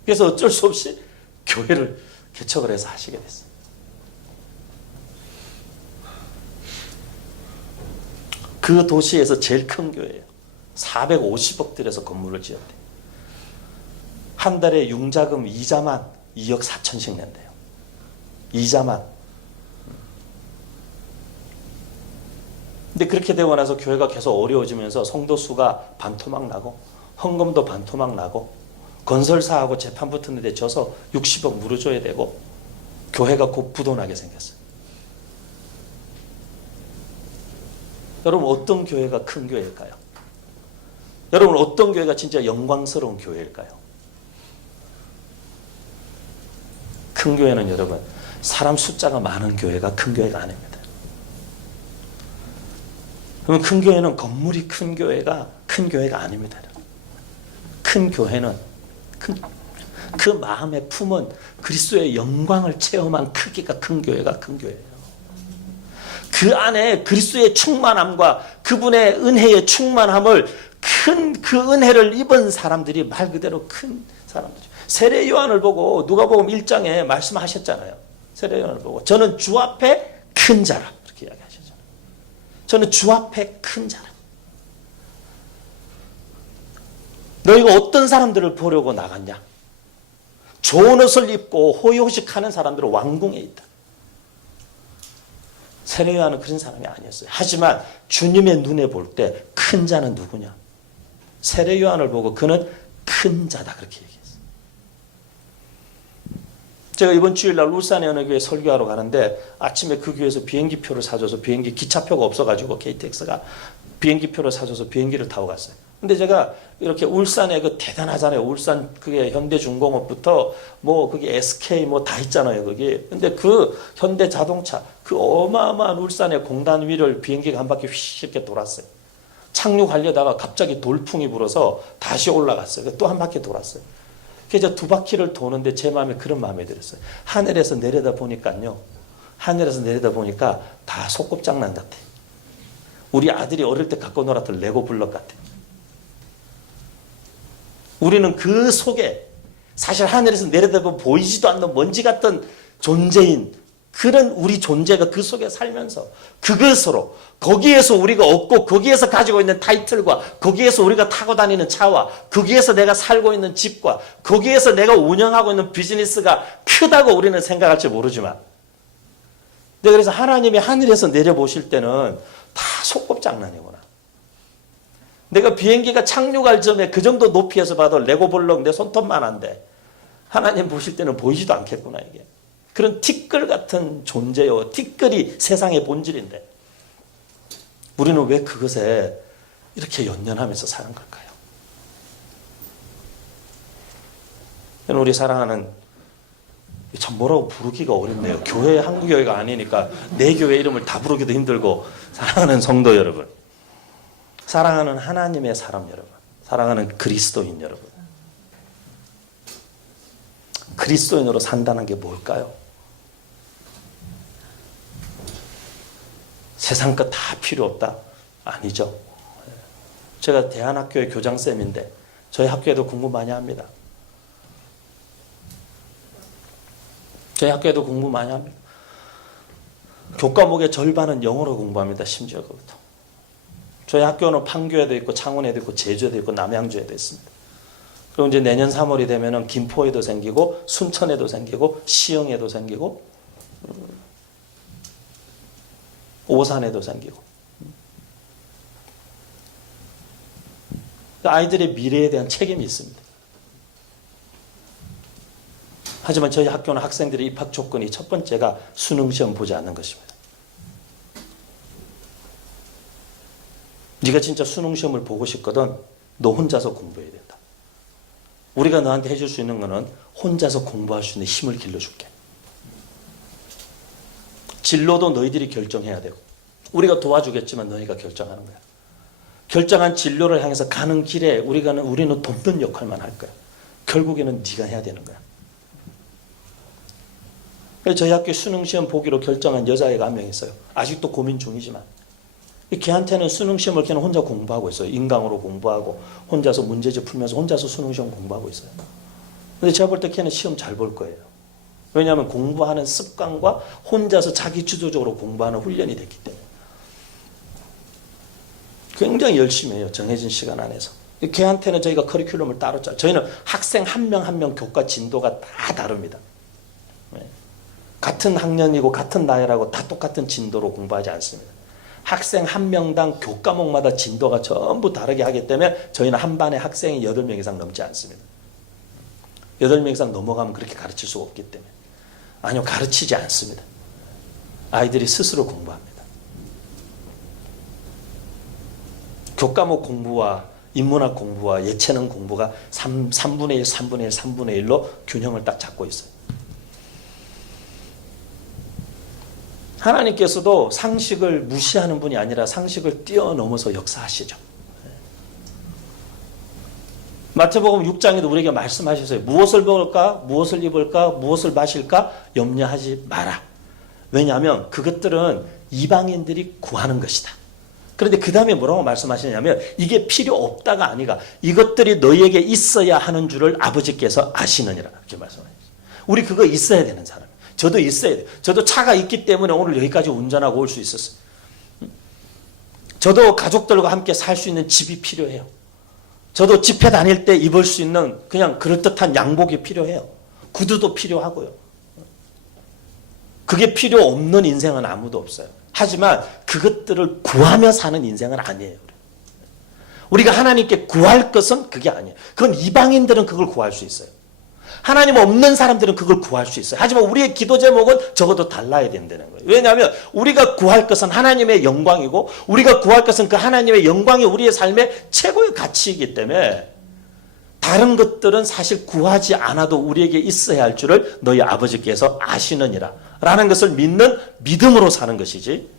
그래서 어쩔 수 없이 교회를 개척을 해서 하시게 됐어요. 그 도시에서 제일 큰 교회예요. 450억 들여서 건물을 지었대요. 한 달에 융자금 이자만 2억 4천씩 낸대요. 이자만. 근데 그렇게 되고 나서 교회가 계속 어려워지면서 성도 수가 반토막 나고 헌금도 반토막 나고 건설사하고 재판 붙었는데 져서 60억 물어줘야 되고 교회가 곧 부도나게 생겼어요. 여러분 어떤 교회가 큰 교회일까요? 여러분 어떤 교회가 진짜 영광스러운 교회일까요? 큰 교회는 여러분 사람 숫자가 많은 교회가 큰 교회가 아닙니다. 그러면 큰 교회는 건물이 큰 교회가 큰 교회가 아닙니다. 큰 교회는 그 마음의 품은 그리스도의 영광을 체험한 크기가 큰 교회가 큰 교회예요. 그 안에 그리스도의 충만함과 그분의 은혜의 충만함을 그 은혜를 입은 사람들이 말 그대로 큰 사람들이죠. 세례 요한을 보고 누가복음 1장에 말씀하셨잖아요. 세례 요한을 보고 저는 주 앞에 큰 자라 이렇게 이야기하셨잖아요. 저는 주 앞에 큰 자라. 너희가 어떤 사람들을 보려고 나갔냐? 좋은 옷을 입고 호의호식하는 사람들은 왕궁에 있다. 세례 요한은 그런 사람이 아니었어요. 하지만 주님의 눈에 볼 때 큰 자는 누구냐? 세례 요한을 보고 그는 큰 자다 그렇게 얘기했어요. 제가 이번 주일날 울산에 어느 교회 설교하러 가는데 아침에 그 교회에서 비행기표를 사줘서 비행기 기차표가 없어가지고 KTX가 비행기표를 사줘서 비행기를 타고 갔어요. 근데 제가 이렇게 울산에 그 대단하잖아요. 울산 그게 현대중공업부터 뭐 그게 SK 뭐 다 있잖아요. 거기. 근데 그 현대자동차 그 어마어마한 울산의 공단 위를 비행기가 한 바퀴 휘 이렇게 돌았어요. 착륙하려다가 갑자기 돌풍이 불어서 다시 올라갔어요. 또 한 바퀴 돌았어요. 그래서 두 바퀴를 도는데 제 마음에 그런 마음이 들었어요. 하늘에서 내려다 보니까요. 하늘에서 내려다 보니까 다 소꿉장난 같아. 우리 아들이 어릴 때 갖고 놀았던 레고 블럭 같아. 우리는 그 속에 사실 하늘에서 내려다보면 보이지도 않는 먼지 같은 존재인 그런 우리 존재가 그 속에 살면서 그것으로 거기에서 우리가 얻고 거기에서 가지고 있는 타이틀과 거기에서 우리가 타고 다니는 차와 거기에서 내가 살고 있는 집과 거기에서 내가 운영하고 있는 비즈니스가 크다고 우리는 생각할지 모르지만 그래서 하나님이 하늘에서 내려보실 때는 다 소꿉장난이구나. 내가 비행기가 착륙할 점에 그 정도 높이에서 봐도 레고블럭 내 손톱만 한데 하나님 보실 때는 보이지도 않겠구나 이게. 그런 티끌 같은 존재요. 티끌이 세상의 본질인데 우리는 왜 그것에 이렇게 연연하면서 사는 걸까요? 우리 사랑하는 참 뭐라고 부르기가 어렵네요. 교회 한국교회가 아니니까 내 교회 이름을 다 부르기도 힘들고 사랑하는 성도 여러분 사랑하는 하나님의 사람 여러분 사랑하는 그리스도인 여러분 그리스도인으로 산다는 게 뭘까요? 세상 것 다 필요 없다? 아니죠. 제가 대한학교의 교장쌤인데 저희 학교에도 공부 많이 합니다. 저희 학교에도 공부 많이 합니다. 교과목의 절반은 영어로 공부합니다. 심지어 그것도. 저희 학교는 판교에도 있고 창원에도 있고 제주에도 있고 남양주에도 있습니다. 그리고 이제 내년 3월이 되면은 김포에도 생기고 순천에도 생기고 시흥에도 생기고 오산에도 생기고 아이들의 미래에 대한 책임이 있습니다. 하지만 저희 학교는 학생들의 입학 조건이 첫 번째가 수능시험 보지 않는 것입니다. 네가 진짜 수능시험을 보고 싶거든 너 혼자서 공부해야 된다. 우리가 너한테 해줄 수 있는 거는 혼자서 공부할 수 있는 힘을 길러줄게. 진로도 너희들이 결정해야 되고 우리가 도와주겠지만 너희가 결정하는 거야. 결정한 진로를 향해서 가는 길에 우리는 돕는 역할만 할 거야. 결국에는 네가 해야 되는 거야. 저희 학교 수능시험 보기로 결정한 여자애가 한 명 있어요. 아직도 고민 중이지만. 걔한테는 수능시험을 걔는 혼자 공부하고 있어요. 인강으로 공부하고 혼자서 문제집 풀면서 혼자서 수능시험 공부하고 있어요. 근데 제가 볼 때 걔는 시험 잘 볼 거예요. 왜냐하면 공부하는 습관과 혼자서 자기 주도적으로 공부하는 훈련이 됐기 때문에. 굉장히 열심히 해요. 정해진 시간 안에서. 걔한테는 저희가 커리큘럼을 따로 짜요. 저희는 학생 한 명 한 명 교과 진도가 다 다릅니다. 같은 학년이고 같은 나이라고 다 똑같은 진도로 공부하지 않습니다. 학생 한 명당 교과목마다 진도가 전부 다르게 하기 때문에 저희는 한 반에 학생이 8명 이상 넘지 않습니다. 8명 이상 넘어가면 그렇게 가르칠 수가 없기 때문에. 아니요, 가르치지 않습니다. 아이들이 스스로 공부합니다. 교과목 공부와 인문학 공부와 예체능 공부가 3분의 1, 3분의 1, 3분의 1로 균형을 딱 잡고 있어요. 하나님께서도 상식을 무시하는 분이 아니라 상식을 뛰어넘어서 역사하시죠. 마태복음 6장에도 우리에게 말씀하셨어요. 무엇을 먹을까? 무엇을 입을까? 무엇을 마실까? 염려하지 마라. 왜냐하면 그것들은 이방인들이 구하는 것이다. 그런데 그 다음에 뭐라고 말씀하시냐면 이게 필요 없다가 아니라 이것들이 너희에게 있어야 하는 줄을 아버지께서 아시느니라. 이렇게 말씀하셨어요. 우리 그거 있어야 되는 사람. 저도 있어야 돼요. 저도 차가 있기 때문에 오늘 여기까지 운전하고 올 수 있었어요. 저도 가족들과 함께 살 수 있는 집이 필요해요. 저도 집회 다닐 때 입을 수 있는 그냥 그럴듯한 양복이 필요해요. 구두도 필요하고요. 그게 필요 없는 인생은 아무도 없어요. 하지만 그것들을 구하며 사는 인생은 아니에요. 우리가 하나님께 구할 것은 그게 아니에요. 그건 이방인들은 그걸 구할 수 있어요. 하나님 없는 사람들은 그걸 구할 수 있어요. 하지만 우리의 기도 제목은 적어도 달라야 된다는 거예요. 왜냐하면 우리가 구할 것은 하나님의 영광이고 우리가 구할 것은 그 하나님의 영광이 우리의 삶의 최고의 가치이기 때문에 다른 것들은 사실 구하지 않아도 우리에게 있어야 할 줄을 너희 아버지께서 아시느니라 라는 것을 믿는 믿음으로 사는 것이지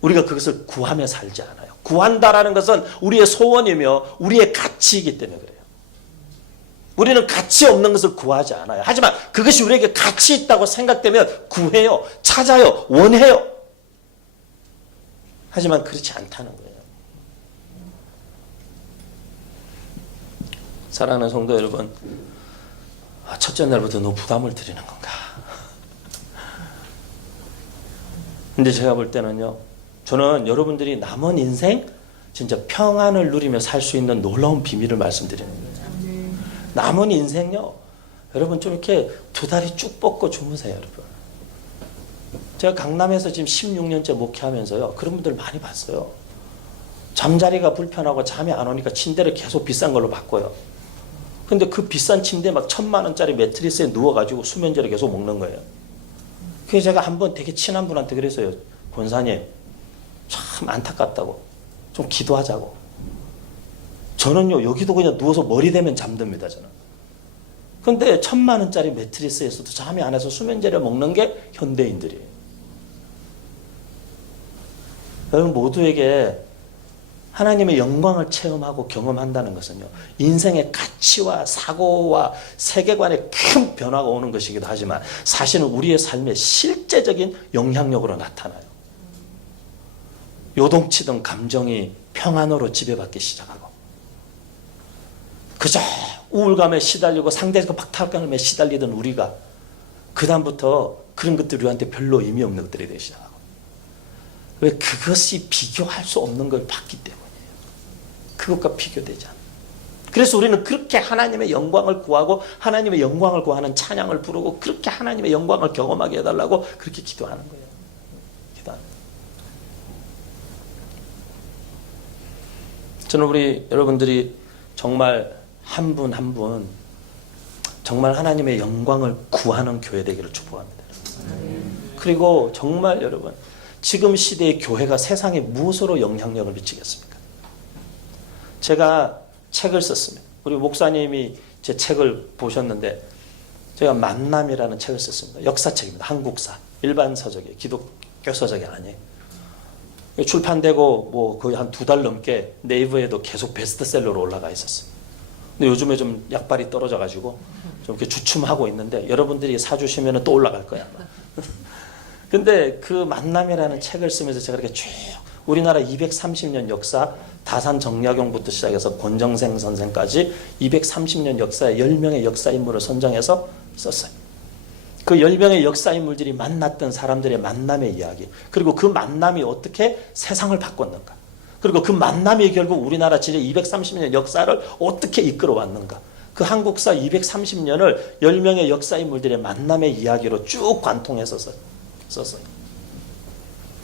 우리가 그것을 구하며 살지 않아요. 구한다라는 것은 우리의 소원이며 우리의 가치이기 때문에 그래요. 우리는 가치 없는 것을 구하지 않아요. 하지만 그것이 우리에게 가치 있다고 생각되면 구해요. 찾아요. 원해요. 하지만 그렇지 않다는 거예요. 사랑하는 성도 여러분, 첫째 날부터 너무 부담을 드리는 건가? 근데 제가 볼 때는요, 저는 여러분들이 남은 인생 진짜 평안을 누리며 살 수 있는 놀라운 비밀을 말씀드리는 거예요. 남은 인생요, 여러분 좀 이렇게 두 다리 쭉 뻗고 주무세요, 여러분. 제가 강남에서 지금 16년째 목회하면서요, 그런 분들 많이 봤어요. 잠자리가 불편하고 잠이 안 오니까 침대를 계속 비싼 걸로 바꿔요. 근데 그 비싼 침대 막 1,000만 원짜리 매트리스에 누워가지고 수면제를 계속 먹는 거예요. 그래서 제가 한번 되게 친한 분한테 그랬어요. 권사님, 참 안타깝다고. 좀 기도하자고. 저는요, 여기도 그냥 누워서 머리 대면 잠듭니다, 저는. 근데 1,000만 원짜리 매트리스에서도 잠이 안 와서 수면제를 먹는 게 현대인들이에요. 여러분 모두에게 하나님의 영광을 체험하고 경험한다는 것은요, 인생의 가치와 사고와 세계관에 큰 변화가 오는 것이기도 하지만 사실은 우리의 삶의 실제적인 영향력으로 나타나요. 요동치던 감정이 평안으로 지배받기 시작하고 그저 우울감에 시달리고 상대적 박탈감에 시달리던 우리가 그 다음부터 그런 것들이 우리한테 별로 의미 없는 것들이 되기 시작하고 왜? 그것이 비교할 수 없는 걸 봤기 때문이에요. 그것과 비교되지 않아요. 그래서 우리는 그렇게 하나님의 영광을 구하고 하나님의 영광을 구하는 찬양을 부르고 그렇게 하나님의 영광을 경험하게 해달라고 그렇게 기도하는 거예요. 기도하는 거예요. 저는 우리 여러분들이 정말 한 분 한 분 정말 하나님의 영광을 구하는 교회 되기를 축복합니다. 그리고 정말 여러분 지금 시대의 교회가 세상에 무엇으로 영향력을 미치겠습니까? 제가 책을 썼습니다. 우리 목사님이 제 책을 보셨는데 제가 만남이라는 책을 썼습니다. 역사책입니다. 한국사. 일반 서적이에요. 기독교 서적이 아니에요. 출판되고 뭐 거의 한 2달 넘게 네이버에도 계속 베스트셀러로 올라가 있었어요. 근데 요즘에 좀 약발이 떨어져가지고 좀 이렇게 주춤하고 있는데 여러분들이 사주시면 또 올라갈 거야. 아마. 근데 그 만남이라는 책을 쓰면서 제가 이렇게 쭉 우리나라 230년 역사, 다산 정약용부터 시작해서 권정생 선생까지 230년 역사에 10명의 역사 인물을 선정해서 썼어요. 그 10명의 역사 인물들이 만났던 사람들의 만남의 이야기, 그리고 그 만남이 어떻게 세상을 바꿨는가, 그리고 그 만남이 결국 우리나라 지난 230년 역사를 어떻게 이끌어왔는가, 그 한국사 230년을 10명의 역사 인물들의 만남의 이야기로 쭉 관통해서 썼어요.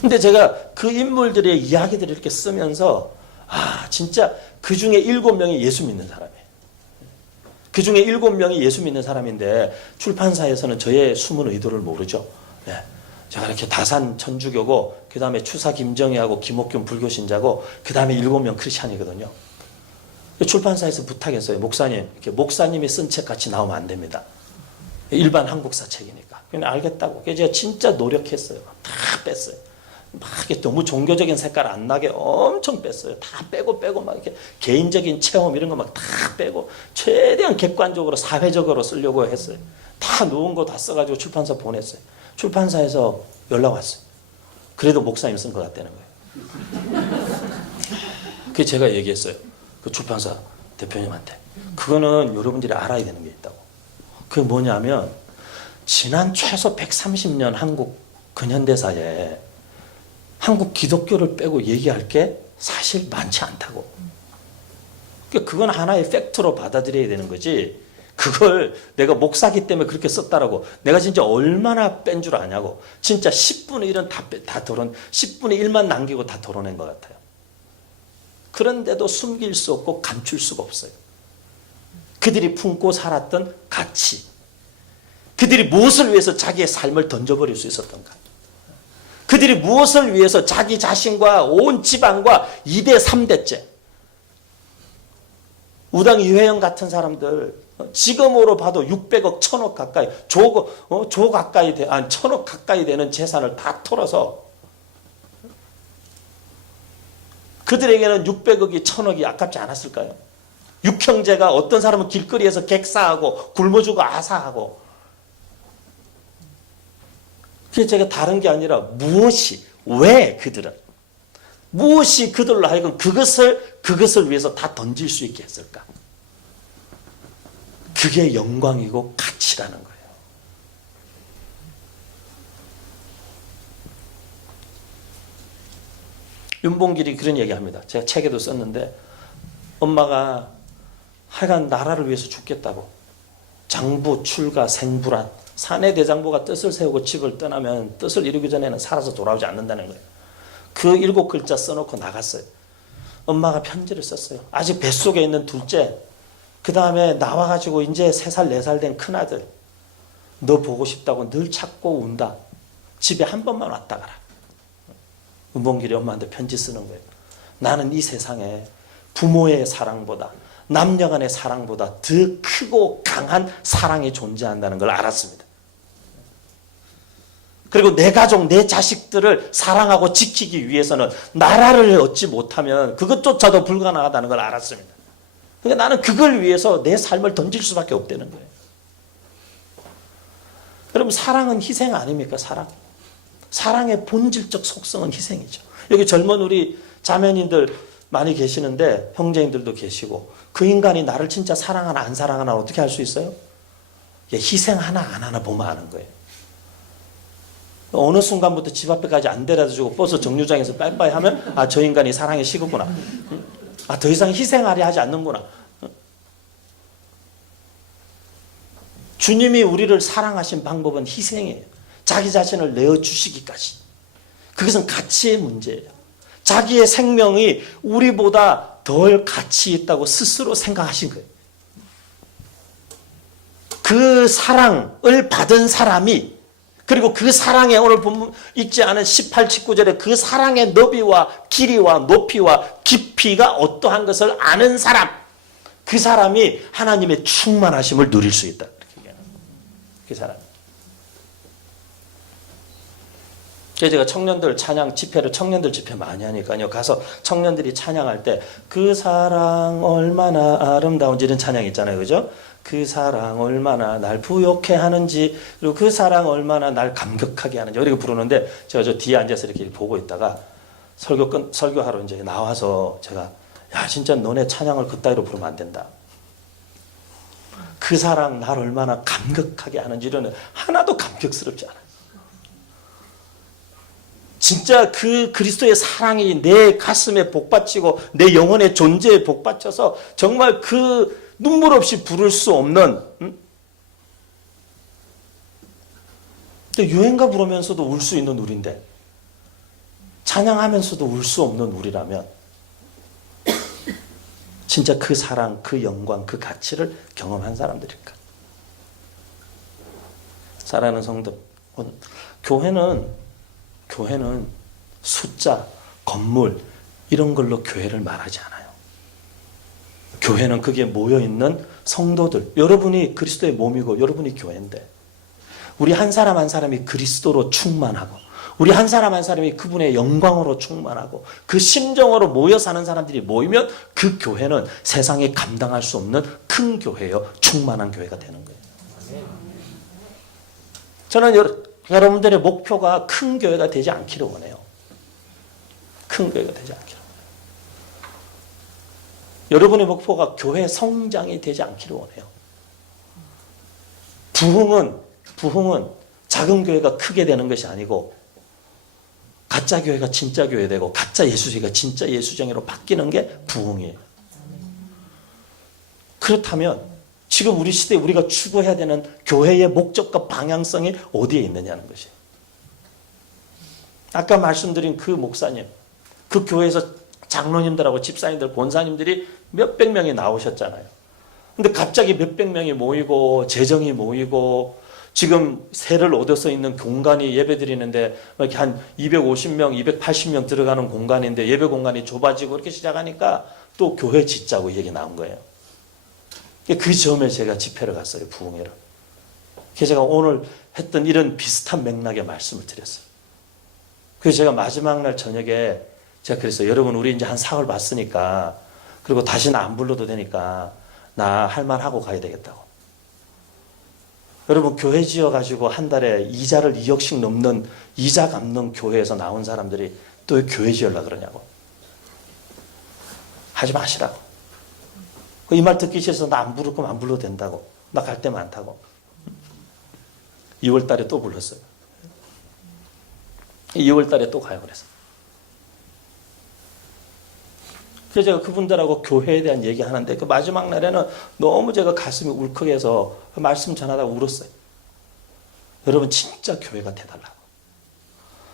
근데 제가 그 인물들의 이야기들을 이렇게 쓰면서 진짜 그 중에 7명이 예수 믿는 사람이에요. 그 중에 7명이 예수 믿는 사람인데 출판사에서는 저의 숨은 의도를 모르죠. 네. 제가 이렇게 다산 천주교고, 그 다음에 추사 김정희하고 김옥균 불교신자고, 그 다음에 7명 크리스찬이거든요. 출판사에서 부탁했어요. 목사님, 이렇게 목사님이 쓴 책 같이 나오면 안 됩니다. 일반 한국사 책이니까. 그냥 알겠다고. 그래서 제가 진짜 노력했어요. 다 뺐어요. 막 이렇게 너무 종교적인 색깔 안 나게 엄청 뺐어요. 다 빼고 막 이렇게 개인적인 체험 이런 거 막 다 빼고 최대한 객관적으로 사회적으로 쓰려고 했어요. 다 놓은 거 다 써가지고 출판사 보냈어요. 출판사에서 연락 왔어요. 그래도 목사님 쓴 것 같다는 거예요. 그게 제가 얘기했어요. 그 출판사 대표님한테. 그거는 여러분들이 알아야 되는 게 있다고. 그게 뭐냐면 지난 최소 130년 한국 근현대사에 한국 기독교를 빼고 얘기할 게 사실 많지 않다고. 그러니까 그건 하나의 팩트로 받아들여야 되는 거지. 그걸 내가 목사기 때문에 그렇게 썼다라고. 내가 진짜 얼마나 뺀 줄 아냐고. 진짜 10분의 1은 다 덜어낸, 10분의 1만 남기고 다 덜어낸 것 같아요. 그런데도 숨길 수 없고 감출 수가 없어요. 그들이 품고 살았던 가치. 그들이 무엇을 위해서 자기의 삶을 던져버릴 수 있었던가. 그들이 무엇을 위해서 자기 자신과 온 집안과 2대 3대째 우당 이회영 같은 사람들 지금으로 봐도 600억 1000억 가까이 조 가까이 1000억 가까이 되는 재산을 다 털어서 그들에게는 600억이 1000억이 아깝지 않았을까요? 육형제가 어떤 사람은 길거리에서 객사하고 굶어주고 아사하고. 그게 제가 다른 게 아니라 왜 무엇이 그들로 하여금 그것을 위해서 다 던질 수 있게 했을까? 그게 영광이고 가치라는 거예요. 윤봉길이 그런 얘기합니다. 제가 책에도 썼는데 엄마가 하여간 나라를 위해서 죽겠다고 장부, 출가, 생불안 사내 대장부가 뜻을 세우고 집을 떠나면 뜻을 이루기 전에는 살아서 돌아오지 않는다는 거예요. 그 7글자 써놓고 나갔어요. 엄마가 편지를 썼어요. 아직 뱃속에 있는 둘째, 그 다음에 나와가지고 이제 3살, 4살 된 큰아들, 너 보고 싶다고 늘 찾고 운다. 집에 한 번만 왔다 가라. 은봉길이 엄마한테 편지 쓰는 거예요. 나는 이 세상에 부모의 사랑보다 남녀간의 사랑보다 더 크고 강한 사랑이 존재한다는 걸 알았습니다. 그리고 내 가족, 내 자식들을 사랑하고 지키기 위해서는 나라를 얻지 못하면 그것조차도 불가능하다는 걸 알았습니다. 그러니까 나는 그걸 위해서 내 삶을 던질 수밖에 없다는 거예요. 여러분, 사랑은 희생 아닙니까? 사랑의 본질적 속성은 희생이죠. 여기 젊은 우리 자매님들 많이 계시는데 형제님들도 계시고 그 인간이 나를 진짜 사랑하나 안 사랑하나 어떻게 알 수 있어요? 희생하나 안 하나 보면 아는 거예요. 어느 순간부터 집 앞에까지 안 데려다주고 버스 정류장에서 빠이빠이 하면 저 인간이 사랑에 식었구나. 더 이상 희생하려 하지 않는구나. 주님이 우리를 사랑하신 방법은 희생이에요. 자기 자신을 내어주시기까지. 그것은 가치의 문제예요. 자기의 생명이 우리보다 덜 가치 있다고 스스로 생각하신 거예요. 그 사랑을 받은 사람이, 그리고 그 사랑에 오늘 본문 읽지 않은 18, 19절에 그 사랑의 너비와 길이와 높이와 깊이가 어떠한 것을 아는 사람, 그 사람이 하나님의 충만하심을 누릴 수 있다. 그 사람. 제가 청년들 찬양 집회를 청년들 집회 많이 하니까요. 가서 청년들이 찬양할 때 그 사랑 얼마나 아름다운지 이런 찬양 있잖아요. 그죠? 그 사랑 얼마나 날 부욕해 하는지, 그리고 그 사랑 얼마나 날 감격하게 하는지 이렇게 부르는데, 제가 저 뒤에 앉아서 이렇게 보고 있다가 설교하러 이제 나와서 제가, 야 진짜 너네 찬양을 그따위로 부르면 안 된다. 그 사랑 날 얼마나 감격하게 하는지 이런 하나도 감격스럽지 않아요. 진짜 그 그리스도의 사랑이 내 가슴에 복받치고 내 영혼의 존재에 복받쳐서 정말 그 눈물 없이 부를 수 없는, 유행가 부르면서도 울 수 있는 우리인데, 찬양하면서도 울 수 없는 우리라면 진짜 그 사랑, 그 영광, 그 가치를 경험한 사람들일까? 사랑하는 성도, 교회는 숫자, 건물 이런 걸로 교회를 말하지 않아요. 교회는 거기에 모여있는 성도들, 여러분이 그리스도의 몸이고 여러분이 교회인데, 우리 한 사람 한 사람이 그리스도로 충만하고, 우리 한 사람 한 사람이 그분의 영광으로 충만하고, 그 심정으로 모여 사는 사람들이 모이면 그 교회는 세상에 감당할 수 없는 큰 교회요, 충만한 교회가 되는 거예요. 저는 여러분들의 목표가 큰 교회가 되지 않기를 원해요. 큰 교회가 되지 않기를 원해요. 여러분의 목표가 교회 성장이 되지 않기를 원해요. 부흥은 작은 교회가 크게 되는 것이 아니고, 가짜 교회가 진짜 교회 되고 가짜 예수쟁이가 진짜 예수쟁이로 바뀌는 게 부흥이에요. 그렇다면 지금 우리 시대에 우리가 추구해야 되는 교회의 목적과 방향성이 어디에 있느냐는 것이에요. 아까 말씀드린 그 목사님, 그 교회에서 장로님들하고 집사님들, 권사님들이 몇백 명이 나오셨잖아요. 근데 갑자기 몇백 명이 모이고 재정이 모이고 지금 세를 얻어서 있는 공간이, 예배드리는데 이렇게 한 250명, 280명 들어가는 공간인데 예배 공간이 좁아지고 이렇게 시작하니까 또 교회 짓자고 얘기 나온 거예요. 그 점에 제가 집회를 갔어요, 부흥회를. 그래서 제가 오늘 했던 이런 비슷한 맥락의 말씀을 드렸어요. 그래서 제가 마지막 날 저녁에 제가 그랬어요. 여러분, 우리 이제 한 사흘 봤으니까, 그리고 다시는 안 불러도 되니까 나 할 말 하고 가야 되겠다고. 여러분, 교회 지어가지고 한 달에 이자를 2억씩 넘는 이자 갚는 교회에서 나온 사람들이 또 왜 교회 지으려고 그러냐고. 하지 마시라고. 이 말 듣기 싫어서 나 안 부를 거면 안 불러도 된다고. 나 갈 데 많다고. 2월 달에 또 불렀어요. 2월 달에 또 가요, 그래서. 그래서 제가 그분들하고 교회에 대한 얘기 하는데, 그 마지막 날에는 너무 제가 가슴이 울컥해서 말씀 전하다가 울었어요. 여러분, 진짜 교회가 돼달라고.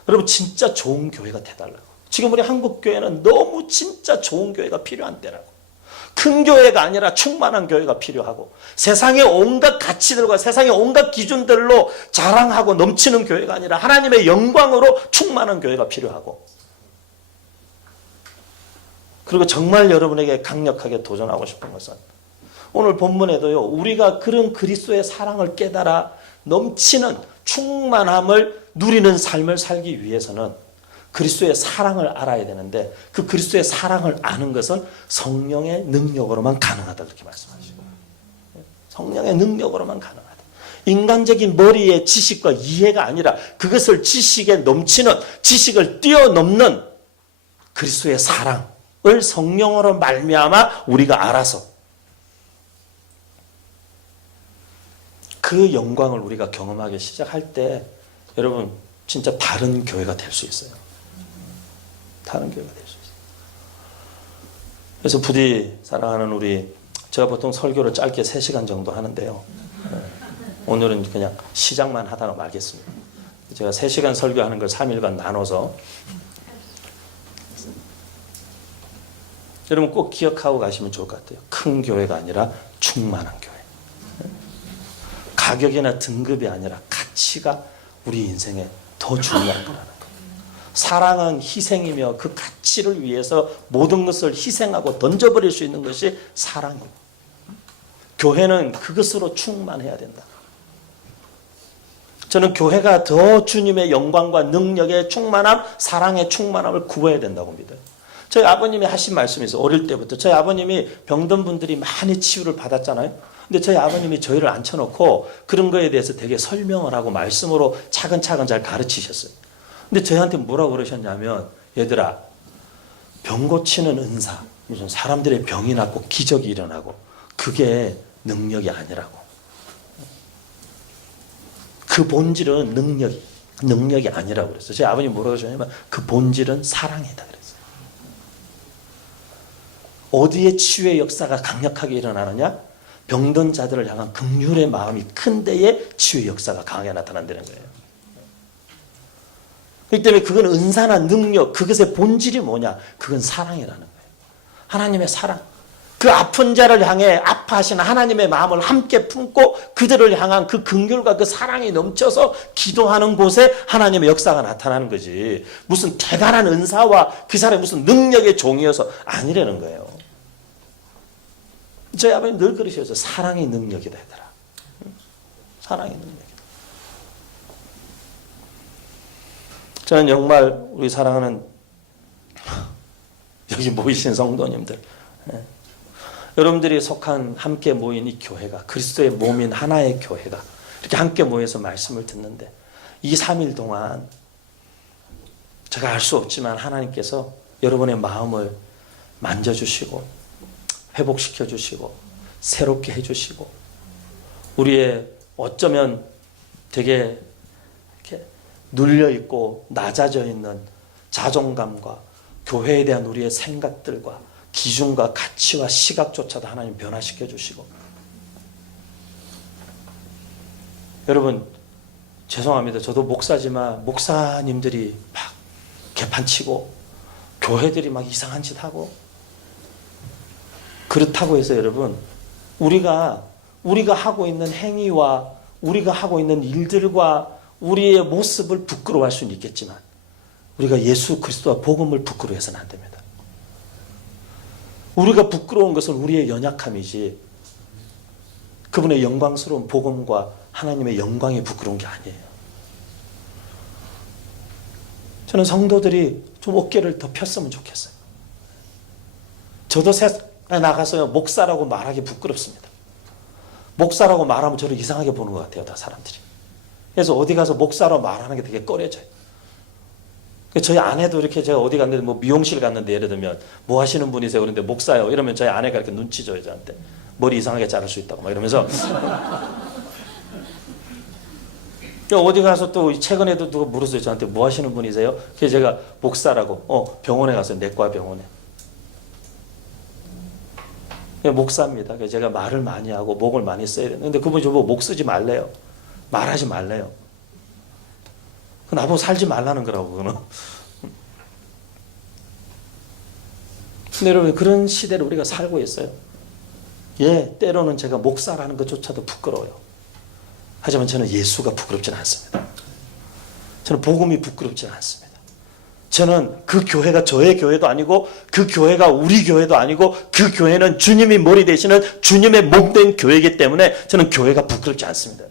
여러분, 진짜 좋은 교회가 돼달라고. 지금 우리 한국 교회는 너무 진짜 좋은 교회가 필요한 때라고. 큰 교회가 아니라 충만한 교회가 필요하고, 세상의 온갖 가치들과 세상의 온갖 기준들로 자랑하고 넘치는 교회가 아니라 하나님의 영광으로 충만한 교회가 필요하고, 그리고 정말 여러분에게 강력하게 도전하고 싶은 것은, 오늘 본문에도요, 우리가 그런 그리스도의 사랑을 깨달아 넘치는 충만함을 누리는 삶을 살기 위해서는 그리스도의 사랑을 알아야 되는데, 그 그리스도의 사랑을 아는 것은 성령의 능력으로만 가능하다, 그렇게 말씀하시고, 성령의 능력으로만 가능하다. 인간적인 머리의 지식과 이해가 아니라 그것을 지식에 넘치는, 지식을 뛰어넘는 그리스도의 사랑을 성령으로 말미암아 우리가 알아서 그 영광을 우리가 경험하기 시작할 때, 여러분, 진짜 다른 교회가 될 수 있어요. 다른 교회가 될 수 있어요. 그래서 부디 사랑하는 우리, 제가 보통 설교를 짧게 3시간 정도 하는데요, 오늘은 그냥 시작만 하다가 말겠습니다. 제가 3시간 설교하는 걸 3일간 나눠서, 여러분 꼭 기억하고 가시면 좋을 것 같아요. 큰 교회가 아니라 충만한 교회. 가격이나 등급이 아니라 가치가 우리 인생에 더 중요한 거라는 거예요. 사랑은 희생이며 그 가치를 위해서 모든 것을 희생하고 던져버릴 수 있는 것이 사랑이에요. 교회는 그것으로 충만해야 된다. 저는 교회가 더 주님의 영광과 능력의 충만함, 사랑의 충만함을 구해야 된다고 믿어요. 저희 아버님이 하신 말씀이 있어요. 어릴 때부터 저희 아버님이 병든 분들이 많이 치유를 받았잖아요. 근데 저희 아버님이 저희를 앉혀놓고 그런 거에 대해서 되게 설명을 하고 말씀으로 차근차근 잘 가르치셨어요. 근데 저희한테 뭐라고 그러셨냐면, 얘들아, 병 고치는 은사, 무슨 사람들의 병이 낫고 기적이 일어나고 그게 능력이 아니라고. 그 본질은 능력이 아니라고 그랬어요. 제 아버님 뭐라고 하셨냐면 그 본질은 사랑이다 그랬어요. 어디에 치유의 역사가 강력하게 일어나느냐? 병든 자들을 향한 긍휼의 마음이 큰 데에 치유의 역사가 강하게 나타난다는 거예요. 그렇기 때문에 그건 은사나 능력, 그것의 본질이 뭐냐? 그건 사랑이라는 거예요. 하나님의 사랑. 그 아픈 자를 향해 아파하시는 하나님의 마음을 함께 품고 그들을 향한 그 긍휼과 그 사랑이 넘쳐서 기도하는 곳에 하나님의 역사가 나타나는 거지. 무슨 대단한 은사와 그 사람이 무슨 능력의 종이어서 아니라는 거예요. 저희 아버님 늘 그러셔서 사랑이 능력이다 얘들아. 사랑이 능력이다. 저는 정말 우리 사랑하는 여기 모이신 성도님들, 여러분들이 속한 함께 모인 이 교회가 그리스도의 몸인 하나의 교회가 이렇게 함께 모여서 말씀을 듣는데 이 3일 동안 제가 알 수 없지만 하나님께서 여러분의 마음을 만져주시고 회복시켜 주시고 새롭게 해주시고 우리의 어쩌면 되게 이렇게 눌려있고 낮아져 있는 자존감과 교회에 대한 우리의 생각들과 기준과 가치와 시각조차도 하나님 변화시켜 주시고, 여러분 죄송합니다. 저도 목사지만 목사님들이 막 개판치고 교회들이 막 이상한 짓 하고 그렇다고 해서 여러분 우리가 하고 있는 행위와 우리가 하고 있는 일들과 우리의 모습을 부끄러워할 수는 있겠지만 우리가 예수 그리스도와 복음을 부끄러워해서는 안 됩니다. 우리가 부끄러운 것은 우리의 연약함이지 그분의 영광스러운 복음과 하나님의 영광이 부끄러운 게 아니에요. 저는 성도들이 좀 어깨를 더 폈으면 좋겠어요. 저도 세상에 나가서 목사라고 말하기 부끄럽습니다. 목사라고 말하면 저를 이상하게 보는 것 같아요, 다 사람들이. 그래서 어디 가서 목사라고 말하는 게 되게 꺼려져요. 저희 아내도 이렇게 제가 어디 갔는데 뭐 미용실 갔는데 예를 들면 뭐 하시는 분이세요? 그런데 목사요. 이러면 저희 아내가 이렇게 눈치 줘요, 저한테. 머리 이상하게 자를 수 있다고 막 이러면서. 어디 가서 또 최근에도 누가 물었어요, 저한테 뭐 하시는 분이세요? 그래서 제가 목사라고. 병원에 갔어요, 내과 병원에. 목사입니다. 그래서 제가 말을 많이 하고 목을 많이 써야 되는데 그분이 저보고 목 쓰지 말래요. 말하지 말래요. 나보고 살지 말라는 거라고, 그거는. 근데 여러분, 그런 시대를 우리가 살고 있어요. 때로는 제가 목사라는 것조차도 부끄러워요. 하지만 저는 예수가 부끄럽지는 않습니다. 저는 복음이 부끄럽지는 않습니다. 저는 그 교회가 저의 교회도 아니고 그 교회가 우리 교회도 아니고 그 교회는 주님이 머리 되시는 주님의 몸된 교회이기 때문에 저는 교회가 부끄럽지 않습니다.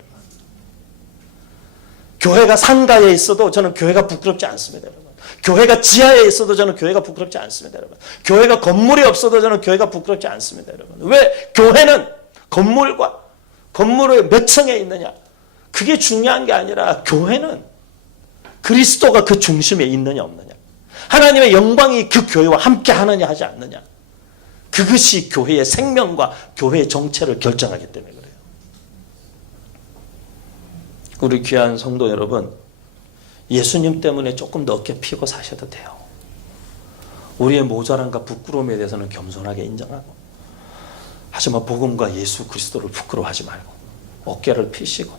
교회가 상가에 있어도 저는 교회가 부끄럽지 않습니다, 여러분. 교회가 지하에 있어도 저는 교회가 부끄럽지 않습니다, 여러분. 교회가 건물이 없어도 저는 교회가 부끄럽지 않습니다, 여러분. 왜? 교회는 건물의 몇 층에 있느냐, 그게 중요한 게 아니라 교회는 그리스도가 그 중심에 있느냐 없느냐, 하나님의 영광이 그 교회와 함께 하느냐 하지 않느냐, 그것이 교회의 생명과 교회의 정체를 결정하기 때문에 그래요. 우리 귀한 성도 여러분, 예수님 때문에 조금 더 어깨 피고 사셔도 돼요. 우리의 모자람과 부끄러움에 대해서는 겸손하게 인정하고, 하지만 복음과 예수 그리스도를 부끄러워하지 말고 어깨를 피시고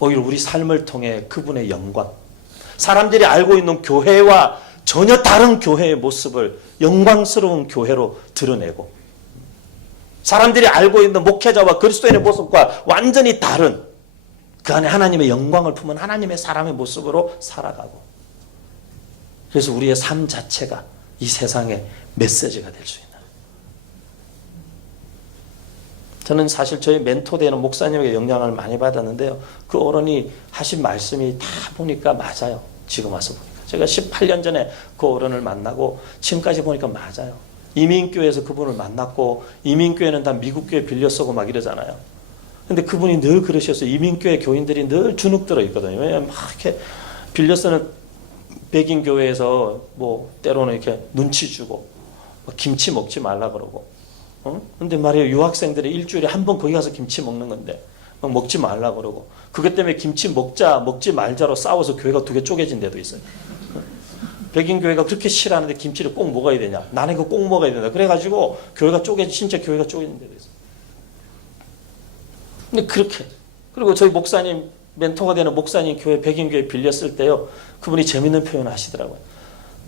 오히려 우리 삶을 통해 그분의 영광, 사람들이 알고 있는 교회와 전혀 다른 교회의 모습을 영광스러운 교회로 드러내고, 사람들이 알고 있는 목회자와 그리스도인의 모습과 완전히 다른 그 안에 하나님의 영광을 품은 하나님의 사람의 모습으로 살아가고, 그래서 우리의 삶 자체가 이 세상의 메시지가 될 수 있는. 저는 사실 저희 멘토되는 목사님에게 영향을 많이 받았는데요, 그 어른이 하신 말씀이 다 보니까 맞아요. 지금 와서 보니까 제가 18년 전에 그 어른을 만나고 지금까지 보니까 맞아요. 이민교회에서 그분을 만났고, 이민교회는 다 미국교회 빌려 쓰고 막 이러잖아요. 근데 그분이 늘 그러셨어요. 이민교회 교인들이 늘 주눅 들어 있거든요. 왜냐하면 막 이렇게 빌려 쓰는 백인 교회에서 뭐 때로는 이렇게 눈치 주고 김치 먹지 말라 그러고. 근데 말이에요. 유학생들이 일주일에 한 번 거기 가서 김치 먹는 건데 막 먹지 말라 그러고. 그것 때문에 김치 먹자 먹지 말자로 싸워서 교회가 2개 쪼개진 데도 있어요. 백인 교회가 그렇게 싫어하는데 김치를 꼭 먹어야 되냐? 나는 이거 꼭 먹어야 된다. 그래가지고 교회가 진짜 교회가 쪼개진 데도 있어요. 근데 그렇게. 그리고 저희 목사님, 멘토가 되는 목사님 교회, 백인 교회 빌렸을 때요. 그분이 재밌는 표현을 하시더라고요.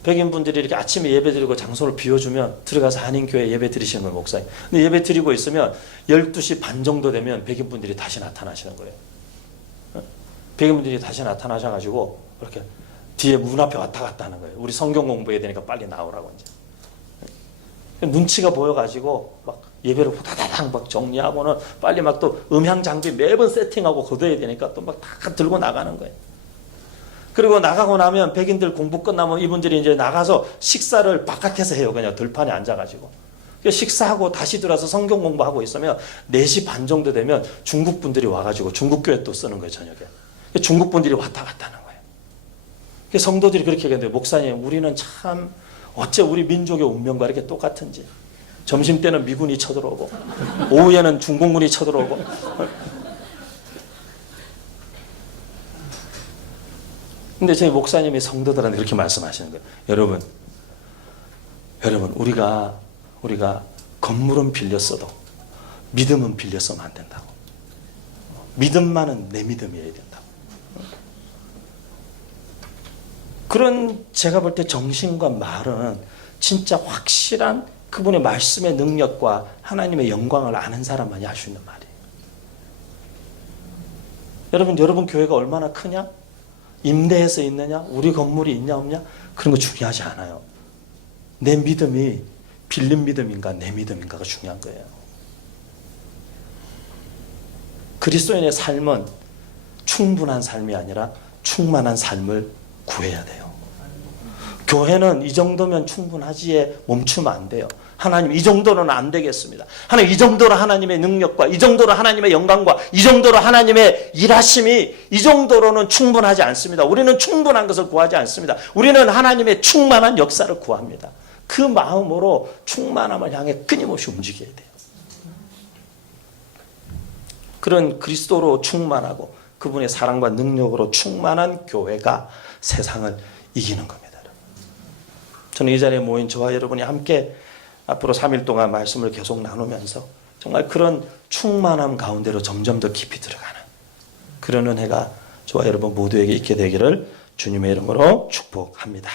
백인 분들이 이렇게 아침에 예배 드리고 장소를 비워주면 들어가서 한인교회 예배 드리시는 거예요, 목사님. 근데 예배 드리고 있으면 12시 반 정도 되면 백인 분들이 다시 나타나시는 거예요. 백인 분들이 다시 나타나셔가지고 이렇게 뒤에 문 앞에 왔다 갔다 하는 거예요. 우리 성경 공부해야 되니까 빨리 나오라고 이제. 눈치가 보여가지고 막 예배를 후다다닥 막 정리하고는 빨리 막 또 음향 장비 매번 세팅하고 거둬야 되니까 또 막 다 들고 나가는 거예요. 그리고 나가고 나면 백인들 공부 끝나면 이분들이 이제 나가서 식사를 바깥에서 해요. 그냥 들판에 앉아가지고. 식사하고 다시 들어와서 성경 공부하고 있으면 4시 반 정도 되면 중국 분들이 와가지고 중국 교회 또 쓰는 거예요, 저녁에. 중국 분들이 왔다 갔다 하는 거예요. 성도들이 그렇게 얘기하는데, 목사님, 우리는 참 어째 우리 민족의 운명과 이렇게 똑같은지. 점심 때는 미군이 쳐들어오고 오후에는 중공군이 쳐들어오고. 근데 저희 목사님이 성도들한테 그렇게 말씀하시는 거예요. 여러분 우리가 건물은 빌렸어도 믿음은 빌렸으면 안 된다고. 믿음만은 내 믿음이어야 된다고. 그런 제가 볼 때 정신과 말은 진짜 확실한 그분의 말씀의 능력과 하나님의 영광을 아는 사람만이 할 수 있는 말이에요. 여러분 교회가 얼마나 크냐? 임대해서 있느냐? 우리 건물이 있냐 없냐? 그런 거 중요하지 않아요. 내 믿음이 빌린 믿음인가 내 믿음인가가 중요한 거예요. 그리스도인의 삶은 충분한 삶이 아니라 충만한 삶을 구해야 돼요. 교회는 이 정도면 충분하지에 멈추면 안 돼요. 하나님 이 정도는 안 되겠습니다. 하나님 이 정도로 하나님의 능력과 이 정도로 하나님의 영광과 이 정도로 하나님의 일하심이 이 정도로는 충분하지 않습니다. 우리는 충분한 것을 구하지 않습니다. 우리는 하나님의 충만한 역사를 구합니다. 그 마음으로 충만함을 향해 끊임없이 움직여야 돼요. 그런 그리스도로 충만하고 그분의 사랑과 능력으로 충만한 교회가 세상을 이기는 겁니다. 저는 이 자리에 모인 저와 여러분이 함께 앞으로 3일 동안 말씀을 계속 나누면서 정말 그런 충만함 가운데로 점점 더 깊이 들어가는 그런 은혜가 저와 여러분 모두에게 있게 되기를 주님의 이름으로 축복합니다.